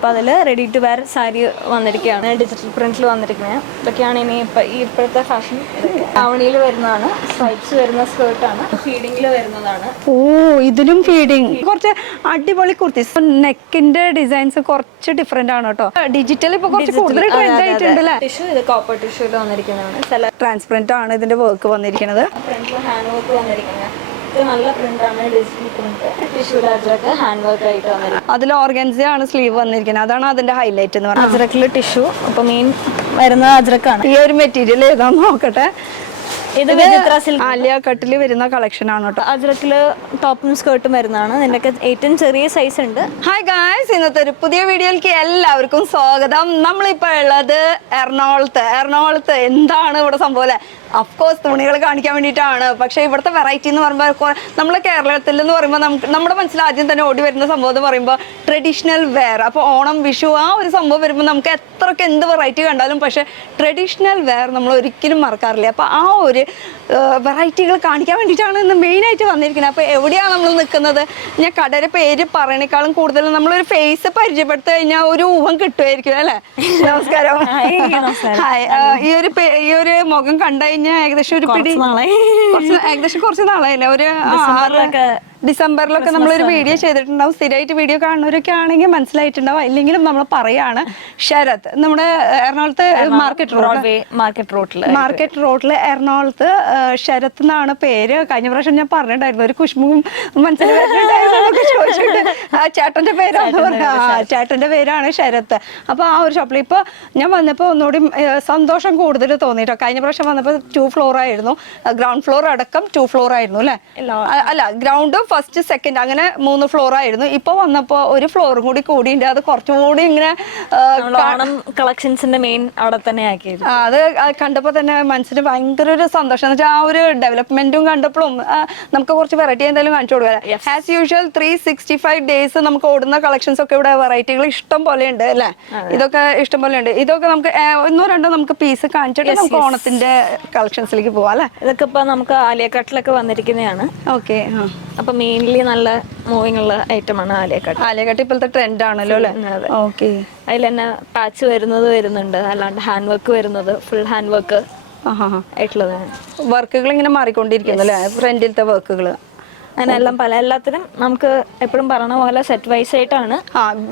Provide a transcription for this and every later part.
അപ്പോൾ അതിൽ ready to wear sari വന്നിരിക്കുകയാണ്, ഡിജിറ്റൽ പ്രിന്റിൽ വന്നിരിക്കുന്നത്. ഇതൊക്കെയാണ് ഇനി ഇപ്പോഴത്തെ ഫാഷൻ. ധാവണിയിൽ വരുന്നതാണ്, സ്ട്രൈപ്സ് വരുന്ന സ്കേർട്ടാണ്, ഫീഡിങ്ങിൽ വരുന്നതാണ്. ഓ, ഇതിലും ഫീഡിങ്. കുറച്ച് അടിപൊളി കുർത്തീസ്. നെക്കിന്റെ ഡിസൈൻസ് കുറച്ച് ഡിഫറെന്റ് ആണ് കേട്ടോ. ഡിജിറ്റൽ ഇപ്പൊ കുറച്ച് കൂടുതൽ ട്രെൻഡ് ആയിട്ടുണ്ട് അല്ലേ? ടിഷ്യൂ, ഇത് കോപ്പർ ടിഷ്യൂല് വന്നിരിക്കുന്നതാണ്. ട്രാൻസ്പെറന്റ് ആണ് ഇതിന്റെ വർക്ക് വന്നിരിക്കുന്നത്. ഫ്രണ്ടിൽ ഹാൻഡ് വർക്ക് വന്നിരിക്കുന്നത്. ഇത് നല്ല പ്രിന്റാണ്, digital print. ടിഷ്യൂല് Ajrakh hand work ആയിട്ട് വന്നിരിക്കുന്നത്. അതിൽ ഓർഗൻസ ആണ് സ്ലീവ് വന്നിരിക്കുന്നത്. അതാണ് അതിന്റെ ഹൈലൈറ്റ് എന്ന് പറയുന്നത്. അജ്രക്കില് ടിഷ്യൂ. അപ്പൊ മെയിൻ വരുന്നത് അജ്രക്കാണ്. ഈ ഒരു മെറ്റീരിയൽ ഏതാന്ന് നോക്കട്ടെ. ഇത് വിചിത്ര സിൽക്ക് ആലിയ കട്ടില് വരുന്ന കളക്ഷൻ ആണ് കേട്ടോ. അജ്രക്കില് ടോപ്പും സ്കേർട്ടും വരുന്നതാണ്. ഇതിന്റെയൊക്കെ ഏറ്റവും ചെറിയ സൈസ് ഉണ്ട്. ഹായ് ഗായ്സ്, ഇന്നത്തെ ഒരു പുതിയ വീഡിയോയിലേക്ക് എല്ലാവർക്കും സ്വാഗതം. നമ്മളിപ്പോൾ ഉള്ളത് എറണാകുളത്ത്. എന്താണ് ഇവിടെ സംഭവം അല്ലേ? അഫ്കോഴ്സ് തുണികൾ കാണിക്കാൻ വേണ്ടിയിട്ടാണ്. പക്ഷേ ഇവിടുത്തെ വെറൈറ്റി എന്ന് പറയുമ്പോൾ, നമ്മളെ കേരളത്തിൽ എന്ന് പറയുമ്പോൾ നമ്മുടെ മനസ്സിൽ ആദ്യം തന്നെ ഓടി വരുന്ന സംഭവം എന്ന് പറയുമ്പോൾ ട്രഡീഷണൽ വെയർ. അപ്പോൾ ഓണം, വിഷു ആ ഒരു സംഭവം വരുമ്പോൾ നമുക്ക് എത്രയൊക്കെ എന്ത് വെറൈറ്റി കണ്ടാലും പക്ഷേ ട്രഡീഷണൽ വെയർ നമ്മൾ ഒരിക്കലും മറക്കാറില്ല. അപ്പോൾ ആ ഒരു വെറൈറ്റികൾ കാണിക്കാൻ വേണ്ടിയിട്ടാണ് ഇന്ന് മെയിനായിട്ട് വന്നിരിക്കുന്നത്. അപ്പോൾ എവിടെയാണ് നമ്മൾ നിൽക്കുന്നത്? ഞാൻ കടയുടെ പേര് പറയണേക്കാളും കൂടുതൽ നമ്മളൊരു ഫേസ് പരിചയപ്പെടുത്തി കഴിഞ്ഞാൽ ഒരു ഊഹം കിട്ടുമായിരിക്കും അല്ലേ? നമസ്കാരം. ഹായ്. ഈ ഒരു മുഖം കണ്ടു കഴിഞ്ഞാൽ ഏകദേശം ഒരു പിടി കുറച്ച് നാളായില്ല, ഒരു ഡിസംബറിലൊക്കെ നമ്മളൊരു വീഡിയോ ചെയ്തിട്ടുണ്ടാവും. സ്ഥിരമായിട്ട് വീഡിയോ കാണുന്നവരൊക്കെ ആണെങ്കിൽ മനസ്സിലായിട്ടുണ്ടാവും. ഇല്ലെങ്കിലും നമ്മൾ പറയാണ്, ശരത്, നമ്മുടെ എറണാകുളത്ത് മാർക്കറ്റ് റോഡില് എറണാകുളത്ത് ശരത് എന്നാണ് പേര്. കഴിഞ്ഞ പ്രാവശ്യം ഞാൻ പറഞ്ഞിട്ടുണ്ടായിരുന്നു, ഒരു കുഷ്മും മനസ്സിലായിട്ടുണ്ടായിരുന്നു ചോദിച്ചിട്ട്. ചേട്ടന്റെ പേരാണ് ചേട്ടന്റെ പേരാണ് ശരത്. അപ്പൊ ആ ഒരു ഷോപ്പിൽ ഇപ്പൊ ഞാൻ വന്നപ്പോ ഒന്നുകൂടി സന്തോഷം കൂടുതൽ തോന്നിട്ടോ. കഴിഞ്ഞ പ്രാവശ്യം വന്നപ്പോ 2 ഫ്ലോർ ആയിരുന്നു, ഗ്രൗണ്ട് ഫ്ലോർ അടക്കം 2 ഫ്ലോർ ആയിരുന്നു അല്ലെ? അല്ല, ഗ്രൗണ്ട് ഫസ്റ്റ് സെക്കൻഡ് അങ്ങനെ 3 ഫ്ലോർ ആയിരുന്നു. ഇപ്പൊ വന്നപ്പോ ഒരു ഫ്ലോറും കൂടി കൂടിയുണ്ട്. അത് കുറച്ചും കൂടി ഇങ്ങനെ കളക്ഷൻസിന്റെ മെയിൻ അവിടെ തന്നെ ആക്കിയത്. അത് കണ്ടപ്പോ തന്നെ മനസ്സിന് ഭയങ്കര ഒരു സന്തോഷം. എന്ന് വെച്ചാൽ ആ ഒരു ഡെവലപ്മെന്റും കണ്ടപ്പോഴും നമുക്ക് കുറച്ച് വെറൈറ്റി എന്തായാലും കാണിച്ചു കൊടുക്കുക. ആസ് യൂഷ്വൽ 365 ഡേയ്സ് നമുക്ക് ഓടുന്ന കളക്ഷൻസ് ഒക്കെ ഇവിടെ വെറൈറ്റികൾ ഇഷ്ടം പോലെ ഉണ്ട് അല്ലെ? ഇതൊക്കെ ഇഷ്ടം പോലെ ഉണ്ട്. ഇതൊക്കെ നമുക്ക് 1-2 നമുക്ക് പീസ് കാണിച്ചിട്ട് നമുക്ക് ഓണത്തിന്റെ കളക്ഷൻസിലേക്ക് പോവാം അല്ലെ? ഇതൊക്കെ ഇപ്പൊ നമുക്ക് ആലിയ കട്ടിലൊക്കെ വന്നിരിക്കുന്നതാണ്. ഓക്കെ. അപ്പൊ മെയിൻലി നല്ല മൂവിങ് ഉള്ള ഐറ്റം ആണ് ആലിയക്കട്ട്. ആലിയക്കട്ട് ഇപ്പോഴത്തെ ട്രെൻഡ് ആണല്ലോ അല്ലെ? ഓക്കെ. അതിൽ തന്നെ പാച്ച് വരുന്നുണ്ട്, അല്ലാണ്ട് ഹാൻഡ് വർക്ക് വരുന്നത്, ഫുൾ ഹാൻഡ് വർക്ക് ആയിട്ടുള്ളതാണ്. വർക്കുകൾ ഇങ്ങനെ മാറിക്കൊണ്ടിരിക്കുന്നു അല്ലെ? ഫ്രണ്ടിലത്തെ വർക്കുകൾ അങ്ങനെല്ലാം എല്ലാത്തിനും നമുക്ക് എപ്പോഴും പറഞ്ഞ പോലെ സെറ്റ് വൈസ് ആയിട്ടാണ്.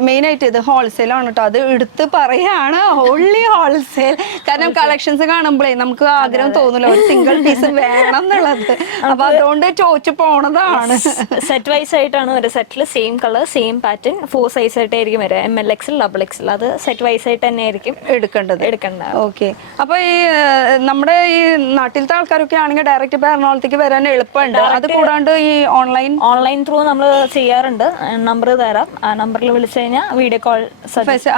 മെയിൻ ആയിട്ട് ഇത് ഹോൾസെയിൽ ആണ് കേട്ടോ. അത് എടുത്ത് പറയാണ്, ഓൺലി ഹോൾസെയിൽ. കാരണം കളക്ഷൻസ് കാണുമ്പോഴേ നമുക്ക് ആഗ്രഹം തോന്നില്ല ഒരു സിംഗിൾ പീസ് വേണം എന്നുള്ളത്. അപ്പൊ അതുകൊണ്ട് ചോദിച്ചു പോണതാണ്. സെറ്റ് വൈസ് ആയിട്ടാണ് ഒരു സെറ്റിൽ same colour same pattern 4 size ആയിട്ടായിരിക്കും വരിക. ML XL XXL അത് സെറ്റ് വൈസ് ആയിട്ട് തന്നെ ആയിരിക്കും എടുക്കേണ്ടത്. ഓക്കെ. അപ്പൊ ഈ നമ്മുടെ ഈ നാട്ടിലത്തെ ആൾക്കാരൊക്കെ ആണെങ്കിൽ ഡയറക്റ്റ് ഇപ്പൊ എറണാകുളത്തേക്ക് വരാൻ എളുപ്പമുണ്ട്. അത് കൂടാണ്ട് ഈ ഓൺലൈൻ ത്രൂ നമ്മൾ ചെയ്യാറുണ്ട്. നമ്പർ തരാം, ആ നമ്പറിൽ വിളിച്ചു കഴിഞ്ഞാൽ വീഡിയോ കോൾ.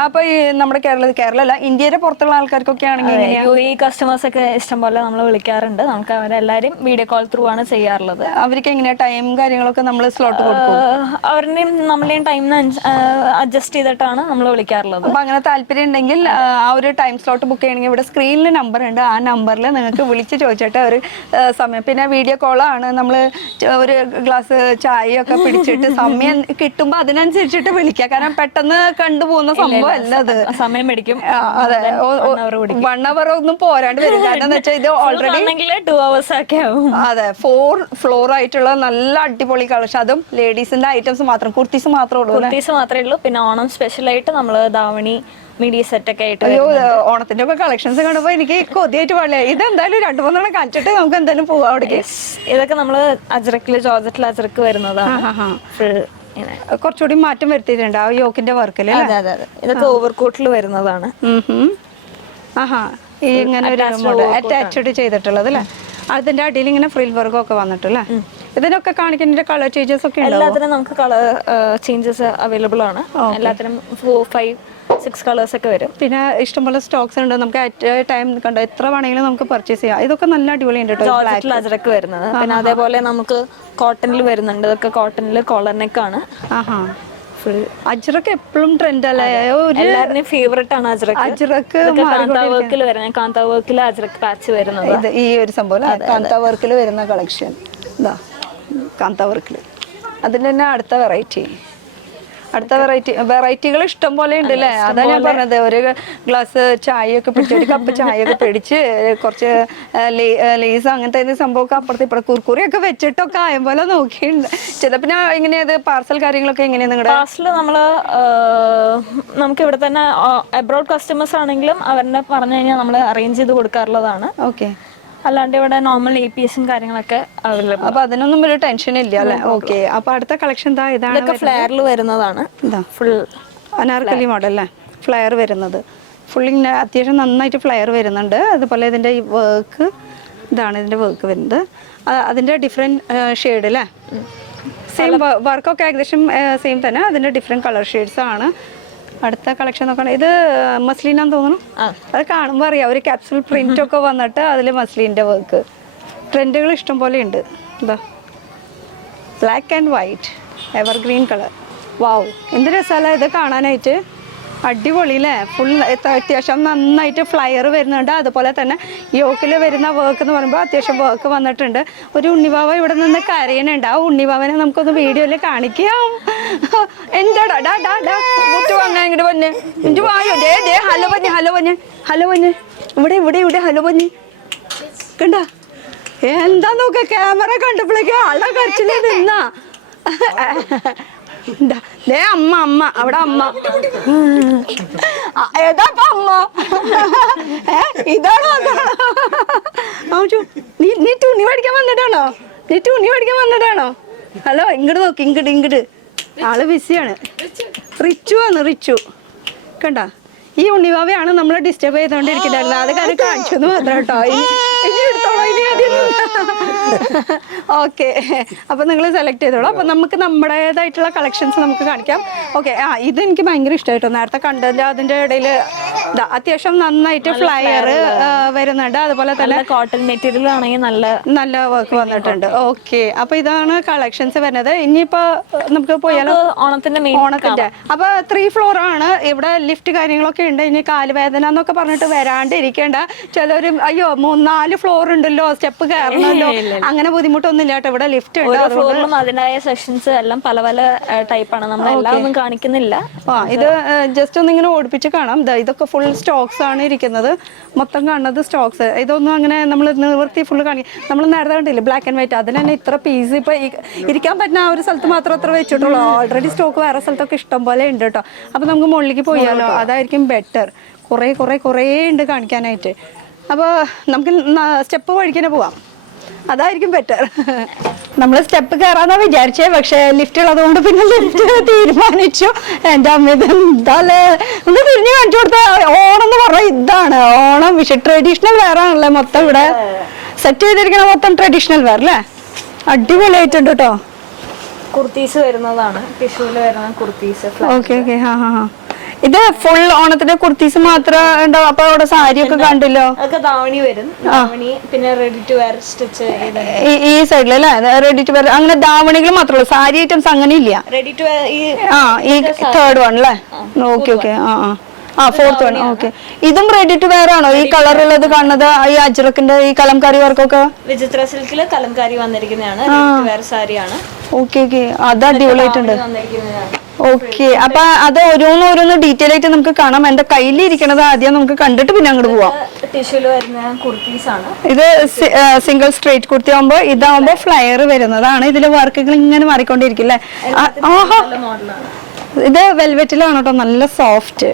അപ്പൊ ഈ നമ്മുടെ കേരള ഇന്ത്യയുടെ പുറത്തുള്ള ആൾക്കാർക്കൊക്കെ ആണെങ്കിൽ UAE കസ്റ്റമേഴ്സ് ഒക്കെ ഇഷ്ടം പോലെ നമ്മൾ വിളിക്കാറുണ്ട്. നമുക്ക് അവരെല്ലാരും വീഡിയോ കോൾ ത്രൂ ആണ് ചെയ്യാറുള്ളത്. അവർക്ക് എങ്ങനെയാ ടൈം കാര്യങ്ങളൊക്കെ നമ്മൾ സ്ലോട്ട് കൊടുക്കും? അവരുടെയും നമ്മുടെയും ടൈം അഡ്ജസ്റ്റ് ചെയ്തിട്ടാണ് നമ്മൾ വിളിക്കാറുള്ളത്. അപ്പൊ അങ്ങനെ താല്പര്യം ഉണ്ടെങ്കിൽ ആ ഒരു ടൈം സ്ലോട്ട് ബുക്ക് ചെയ്യണമെങ്കിൽ ഇവിടെ സ്ക്രീനിൽ നമ്പർ ഉണ്ട്. ആ നമ്പറിൽ നിങ്ങൾക്ക് വിളിച്ച് ചോദിച്ചിട്ട് ഒരു സമയം, പിന്നെ വീഡിയോ കോളാണ്. നമ്മൾ ഒരു ഗ്ലാസ് ചായയൊക്കെ പിടിച്ചിട്ട് സമയം കിട്ടുമ്പോ അതിനനുസരിച്ചിട്ട് വിളിക്കാം. കാരണം പെട്ടെന്ന് കണ്ടുപോകുന്ന സംഭവം അല്ല അത്, സമയം പിടിക്കും. അതെ, 1 hour ഒന്നും പോരാണ്ട് വരും. കാരണം എന്ന് വെച്ചാൽ ഇത് ഓൾറെഡി 2 hours ഒക്കെ ആവും. അതെ, 4 ഫ്ലോർ ആയിട്ടുള്ള നല്ല അടിപൊളി കളക്ഷൻ. അതും ലേഡീസിന്റെ ഐറ്റംസ് മാത്രം, കുർത്തീസ് മാത്രമേ ഉള്ളൂ. പിന്നെ ഓണം സ്പെഷ്യൽ ആയിട്ട് നമ്മള് ധാവണി മീഡിയ സെറ്റ് ഒക്കെ ആയിട്ട്. അയ്യോ, ഓണത്തിന്റെ ഒക്കെ കളക്ഷൻസ് കാണുമ്പോ എനിക്ക് കൊതിയായിട്ട് പാടില്ല. ഇതെന്തായാലും 2-3 കാണിച്ചിട്ട് നമുക്ക് എന്തായാലും പോവാം അവിടേക്ക്. ഇതൊക്കെ നമ്മള് അജ്രക്കില് ജോർജറ്റിൽ അജ്രക്ക് വരുന്നതാണ്. കുറച്ചുകൂടി മാറ്റം വരുത്തിയിട്ടുണ്ട് ആ യോക്കിന്റെ വർക്കില്. അതെ, ഇതൊക്കെ ഓവർകോട്ടിൽ വരുന്നതാണ്. ഇങ്ങനെ ഒരു അറ്റാച്ച്ഡ് ചെയ്തിട്ടുള്ളത് അല്ലെ? അതിന്റെ അടിയിൽ ഇങ്ങനെ ഫ്രിൽ വർക്കൊക്കെ വന്നിട്ടല്ലേ? ഇതിനൊക്കെ കാണിക്കുന്ന കളർ ചേഞ്ചസ് ഒക്കെ എല്ലാത്തിനും നമുക്ക് കളർ ചേഞ്ചസ് അവൈലബിൾ ആണ്. എല്ലാത്തിനും 4-5-6 കളേഴ്സ് ഒക്കെ വരും. പിന്നെ ഇഷ്ടംപോലെ സ്റ്റോക്സ് ഉണ്ട്. നമുക്ക് അറ്റ് ടൈം കണ്ടോ എത്ര വേണമെങ്കിലും നമുക്ക് പർച്ചേസ് ചെയ്യാം. ഇതൊക്കെ നല്ല അടിപൊളിയുണ്ട് കേട്ടോ. ജോർജറ്റിൽ അജ്രക്ക് വരുന്നത്. പിന്നെ അതേപോലെ നമുക്ക് കോട്ടണിൽ വരുന്നുണ്ട്. ഇതൊക്കെ കോട്ടണിൽ കോളർ നെക്ക് ആണ്. അജ്രക്ക് എപ്പോഴും ട്രെൻഡ് അല്ലേ? എല്ലാവരുടെയും ഫേവറേറ്റ് ആണ് അജ്രക്ക്. കാന്താ വർക്കിൽ വരുന്നത്, കാന്താ വർക്കിൽ അജ്രക്ക് പാച്ച് വരുന്നത്. ഈ ഒരു സംഭവം കാന്താ വർക്കിൽ വരുന്ന കളക്ഷൻ, കാന്താ വർക്കിൽ. അതിന്റെ തന്നെ അടുത്ത വെറൈറ്റി അടുത്ത വെറൈറ്റികൾ ഇഷ്ടം പോലെ ഉണ്ട് അല്ലേ? അതാ ഞാൻ പറഞ്ഞത്, ഒരു ഗ്ലാസ് ചായയൊക്കെ പിടിച്ച്, ഒരു കപ്പ് ചായയൊക്കെ പിടിച്ച്, കുറച്ച് ലേസ് അങ്ങനത്തെ സംഭവമൊക്കെ അപ്പുറത്ത് ഇപ്പുറത്ത് കുർക്കുറിയൊക്കെ വെച്ചിട്ടൊക്കെ ആയ പോലെ നോക്കിയിട്ടുണ്ട്. പിന്നെ എങ്ങനെയത് പാർസൽ കാര്യങ്ങളൊക്കെ എങ്ങനെയാ നിങ്ങളുടെ? പാർസൽ നമുക്ക് ഇവിടെ തന്നെ അബ്രോഡ് കസ്റ്റമേഴ്സ് ആണെങ്കിലും അവരെ പറഞ്ഞു കഴിഞ്ഞാൽ നമ്മൾ അറേഞ്ച് ചെയ്ത് കൊടുക്കാറുള്ളതാണ്. ഓക്കെ. അല്ലാണ്ട് ഇവിടെ നോർമൽ APSും കാര്യങ്ങളൊക്കെ അവൈലബിൾ. അപ്പൊ അതിനൊന്നും ഒരു ടെൻഷൻ ഇല്ല അല്ലേ? ഓക്കെ. അപ്പൊ അടുത്ത കളക്ഷൻ ഇതാണ് ഫ്ലെയറിൽ വരുന്നതാണ്. ഫുൾ അനാർക്കലി മോഡൽ അല്ലേ? ഫ്ലെയർ വരുന്നത് ഫുള്ളിങ്ങനെ അത്യാവശ്യം നന്നായിട്ട് ഫ്ലെയർ വരുന്നുണ്ട്. അതുപോലെ ഇതിന്റെ ഈ വർക്ക്, ഇതാണ് ഇതിന്റെ വർക്ക് വരുന്നത്. അതിന്റെ ഡിഫറെന്റ് ഷെയ്ഡ് അല്ലേ? സെയിം വർക്കൊക്കെ ഏകദേശം സെയിം തന്നെ, അതിന്റെ ഡിഫറെന്റ് കളർ ഷെയ്ഡ്സ് ആണ്. അടുത്ത കളക്ഷൻ നോക്കണം. ഇത് മസ്ലിനാന്ന് തോന്നുന്നു. അത് കാണുമ്പോൾ അറിയാം, ഒരു ക്യാപ്സുൾ പ്രിന്റ് ഒക്കെ വന്നിട്ട് അതിൽ മസ്ലിൻ്റെ വർക്ക്. ട്രെൻഡുകൾ ഇഷ്ടം പോലെ ഉണ്ട്. എന്താ black and white evergreen colour. Wow, എന്ത് രസമല്ല ഇത് കാണാനായിട്ട്. അടിപൊളി അല്ലേ? ഫുൾ അത്യാവശ്യം നന്നായിട്ട് ഫ്ലയർ വരുന്നുണ്ട്. അതുപോലെ തന്നെ യോക്കിൽ വരുന്ന വർക്ക് എന്ന് പറയുമ്പോൾ അത്യാവശ്യം വർക്ക് വന്നിട്ടുണ്ട്. ഒരു ഉണ്ണിവാവ ഇവിടെ നിന്ന് കരയണുണ്ട്. ആ ഉണ്ണിവാവനെ നമുക്കൊന്ന് വീഡിയോയിൽ കാണിക്കാം. എന്താടാ ഡാ ഡാ ഡാ മുറ്റു അങ്ങനെ ഇങ്ങോട്ട് പൊന്നെ ഇഞ്ചു വായോ. ദേ ഹലോ പൊന്നെ, ഹലോ പൊന്നെ, ഹലോ പൊന്നെ, ഇവിടെ ഇവിടെ ഇവിടെ ഹലോ പൊന്നെ. കണ്ട എന്താ നോക്ക, ക്യാമറ കണ്ടപ്പോഴേക്കും ആളുടെ കരച്ചിലേ നിന്നാ. അമ്മ അമ്മ അവിടെ അമ്മ. ഏതാപ്പ അമ്മ? ഇതാണോ? നീ തുണി മേടിക്കാൻ വന്നിട്ടാണോ? ഹലോ, ഇങ്ങോട്ട് നോക്കി, ഇങ്ങോട്ട്. ആള് ബിസിയാണ്. റിച്ചു കണ്ട, ഈ ഉണ്ണിവാവയാണ് നമ്മളെ ഡിസ്റ്റർബ് ചെയ്തോണ്ടിരിക്കുന്നുണ്ടായിരുന്നത്. അത് കാര്യം കാണിച്ചു എന്ന് മാത്രം കേട്ടോ. ഇനി എടുത്തോളൂ, ഇനി ആദ്യം. ഓക്കെ, അപ്പൊ നിങ്ങൾ സെലക്ട് ചെയ്തോളൂ. അപ്പൊ നമുക്ക് നമ്മുടേതായിട്ടുള്ള കളക്ഷൻസ് നമുക്ക് കാണിക്കാം. ഓക്കെ. ഇത് എനിക്ക് ഭയങ്കര ഇഷ്ടമായിട്ടോ. നേരത്തെ കണ്ടതിൽ അതിന്റെ ഇടയിൽ അത്യാവശ്യം നന്നായിട്ട് ഫ്ലയർ വരുന്നുണ്ട്. അതുപോലെ തന്നെ കോട്ടൺ മെറ്റീരിയൽ ആണെങ്കിൽ നല്ല വർക്ക് വന്നിട്ടുണ്ട്. ഓക്കെ, അപ്പൊ ഇതാണ് കളക്ഷൻസ് വരുന്നത്. ഇനിയിപ്പോ നമുക്ക് പോയാലോ? ഓണത്തിന്റെ അപ്പൊ 3 floor ആണ് ഇവിടെ. ലിഫ്റ്റ് കാര്യങ്ങളൊക്കെ ഉണ്ട്. ഇനി കാലുവേദന എന്നൊക്കെ പറഞ്ഞിട്ട് വരാണ്ടിരിക്കേണ്ട. ചിലര് അയ്യോ 3-4 floor ഉണ്ടല്ലോ, സ്റ്റെപ്പ് കയറണമല്ലോ, അങ്ങനെ ബുദ്ധിമുട്ടൊന്നും ഇല്ല കേട്ടോ. ഇവിടെ ലിഫ്റ്റ് ഉണ്ട്. ഫ്ലോറിലും അതിനായ സെക്ഷൻസ് എല്ലാം പല പല ടൈപ്പാണ്. നമ്മൾ എല്ലാം ഒന്നും കാണിക്കുന്നില്ല. ഇത് ജസ്റ്റ് ഒന്ന് ഇങ്ങനെ ഓടിപ്പിച്ച് കാണാം. ഇതൊക്കെ ഫുൾ സ്റ്റോക്സ് ആണ് ഇരിക്കുന്നത്. മൊത്തം കാണുന്നത് സ്റ്റോക്സ്. ഇതൊന്നും അങ്ങനെ നമ്മൾ നിവർത്തി ഫുള്ള് കാണിക്കും. നമ്മൾ നേരത്തെ കണ്ടില്ലേ ബ്ലാക്ക് ആൻഡ് വൈറ്റ്, അതിന് തന്നെ ഇത്ര പീസ് ഇപ്പൊ ഇരിക്കാൻ പറ്റുന്ന ആ ഒരു സ്ഥലത്ത് മാത്രം അത്ര വെച്ചിട്ടുള്ളൂ. ഓൾറെഡി സ്റ്റോക്ക് വേറെ സ്ഥലത്തൊക്കെ ഇഷ്ടം പോലെ ഉണ്ട് കേട്ടോ. അപ്പൊ നമുക്ക് മുകളിലേക്ക് പോയാലോ? അതായിരിക്കും ബെറ്റർ. കുറേ ഉണ്ട് കാണിക്കാനായിട്ട്. അപ്പോൾ നമുക്ക് സ്റ്റെപ്പ് വഴിക്കന്നെ പോവാം, അതായിരിക്കും ബെറ്റർ. നമ്മൾ സ്റ്റെപ്പ് കയറാന്നാ വിചാരിച്ചേ, പക്ഷെ ലിഫ്റ്റ് ഉള്ളത് കൊണ്ട് പിന്നെ ലിഫ്റ്റ് തീരുമാനിച്ചു. എൻ്റെ അമ്മ ഇതെന്താല്ലേ ഒന്ന് തിരിഞ്ഞു കാണിച്ചു കൊടുത്ത. ഓണം എന്ന് പറഞ്ഞാൽ ഇതാണ് ഓണം. ട്രഡീഷണൽ വെയർ ആണല്ലേ മൊത്തം ഇവിടെ സെറ്റ് ചെയ്തിരിക്കണ. മൊത്തം ട്രഡീഷണൽ വെയർ അല്ലേ? അടിപൊളിയായിട്ടുണ്ട് കേട്ടോ. കുർത്തീസ് വരുന്നതാണ്, ടിഷ്യൂല് വരുന്ന കുർത്തീസ്. ഓക്കെ. ഇത് ഫുൾ ഓണത്തിന്റെ കുർത്തീസ് മാത്രം ഉണ്ടാവും. അപ്പൊ അവിടെ സാരി ഒക്കെ കണ്ടല്ലോ. ധാവണി വരും. ധാവണി പിന്നെ റെഡി ടു വെയർ സ്റ്റിച്ച് ഈ സൈഡിലല്ലേ? റെഡി ടു വെയർ അങ്ങനെ ധാവണികൾ മാത്രമേ ഉള്ളൂ. സാരി ഐറ്റംസ് അങ്ങനെ ഇല്ല. റെഡി ടു വെയർ ഈ തേർഡ് വൺ അല്ലേ? ഓക്കെ. Fourth one. ഓക്കെ. ഇതും റെഡി ടു വെയർ ആണോ? ഈ കളർ ഉള്ളത് കാണുന്നത് ഈ അജ്രക്കിന്റെ ഈ കലംകാരി വർക്കൊക്കെ വിചിത്ര സിൽക്കില് കലംകാരി വന്നിരിക്കുന്നതാണ്. റെഡി ടു വെയർ സാരിയാണ്. ഓക്കെ. അത് അടിപൊളിയായിട്ടുണ്ട്. ഓക്കെ, അപ്പൊ അത് ഓരോന്ന് ഡീറ്റെയിൽ ആയിട്ട് നമുക്ക് കാണാം. എന്റെ കയ്യിലിരിക്കണത് ആദ്യം നമുക്ക് കണ്ടിട്ട് പിന്നെ അങ്ങോട്ട് പോവാം. ടിഷ്യൂല് വരുന്ന കുർത്തീസ് ആണ്. ഇത് സിംഗിൾ സ്ട്രേറ്റ് കുർത്തി ആവുമ്പോ ഇതാവുമ്പോ ഫ്ലയർ വരുന്നതാണ്. ഇതില് വർക്കുകൾ ഇങ്ങനെ മാറിക്കൊണ്ടിരിക്കും അല്ലേ? ഇത് വെൽവെറ്റിലാണ് കേട്ടോ, നല്ല സോഫ്റ്റ്.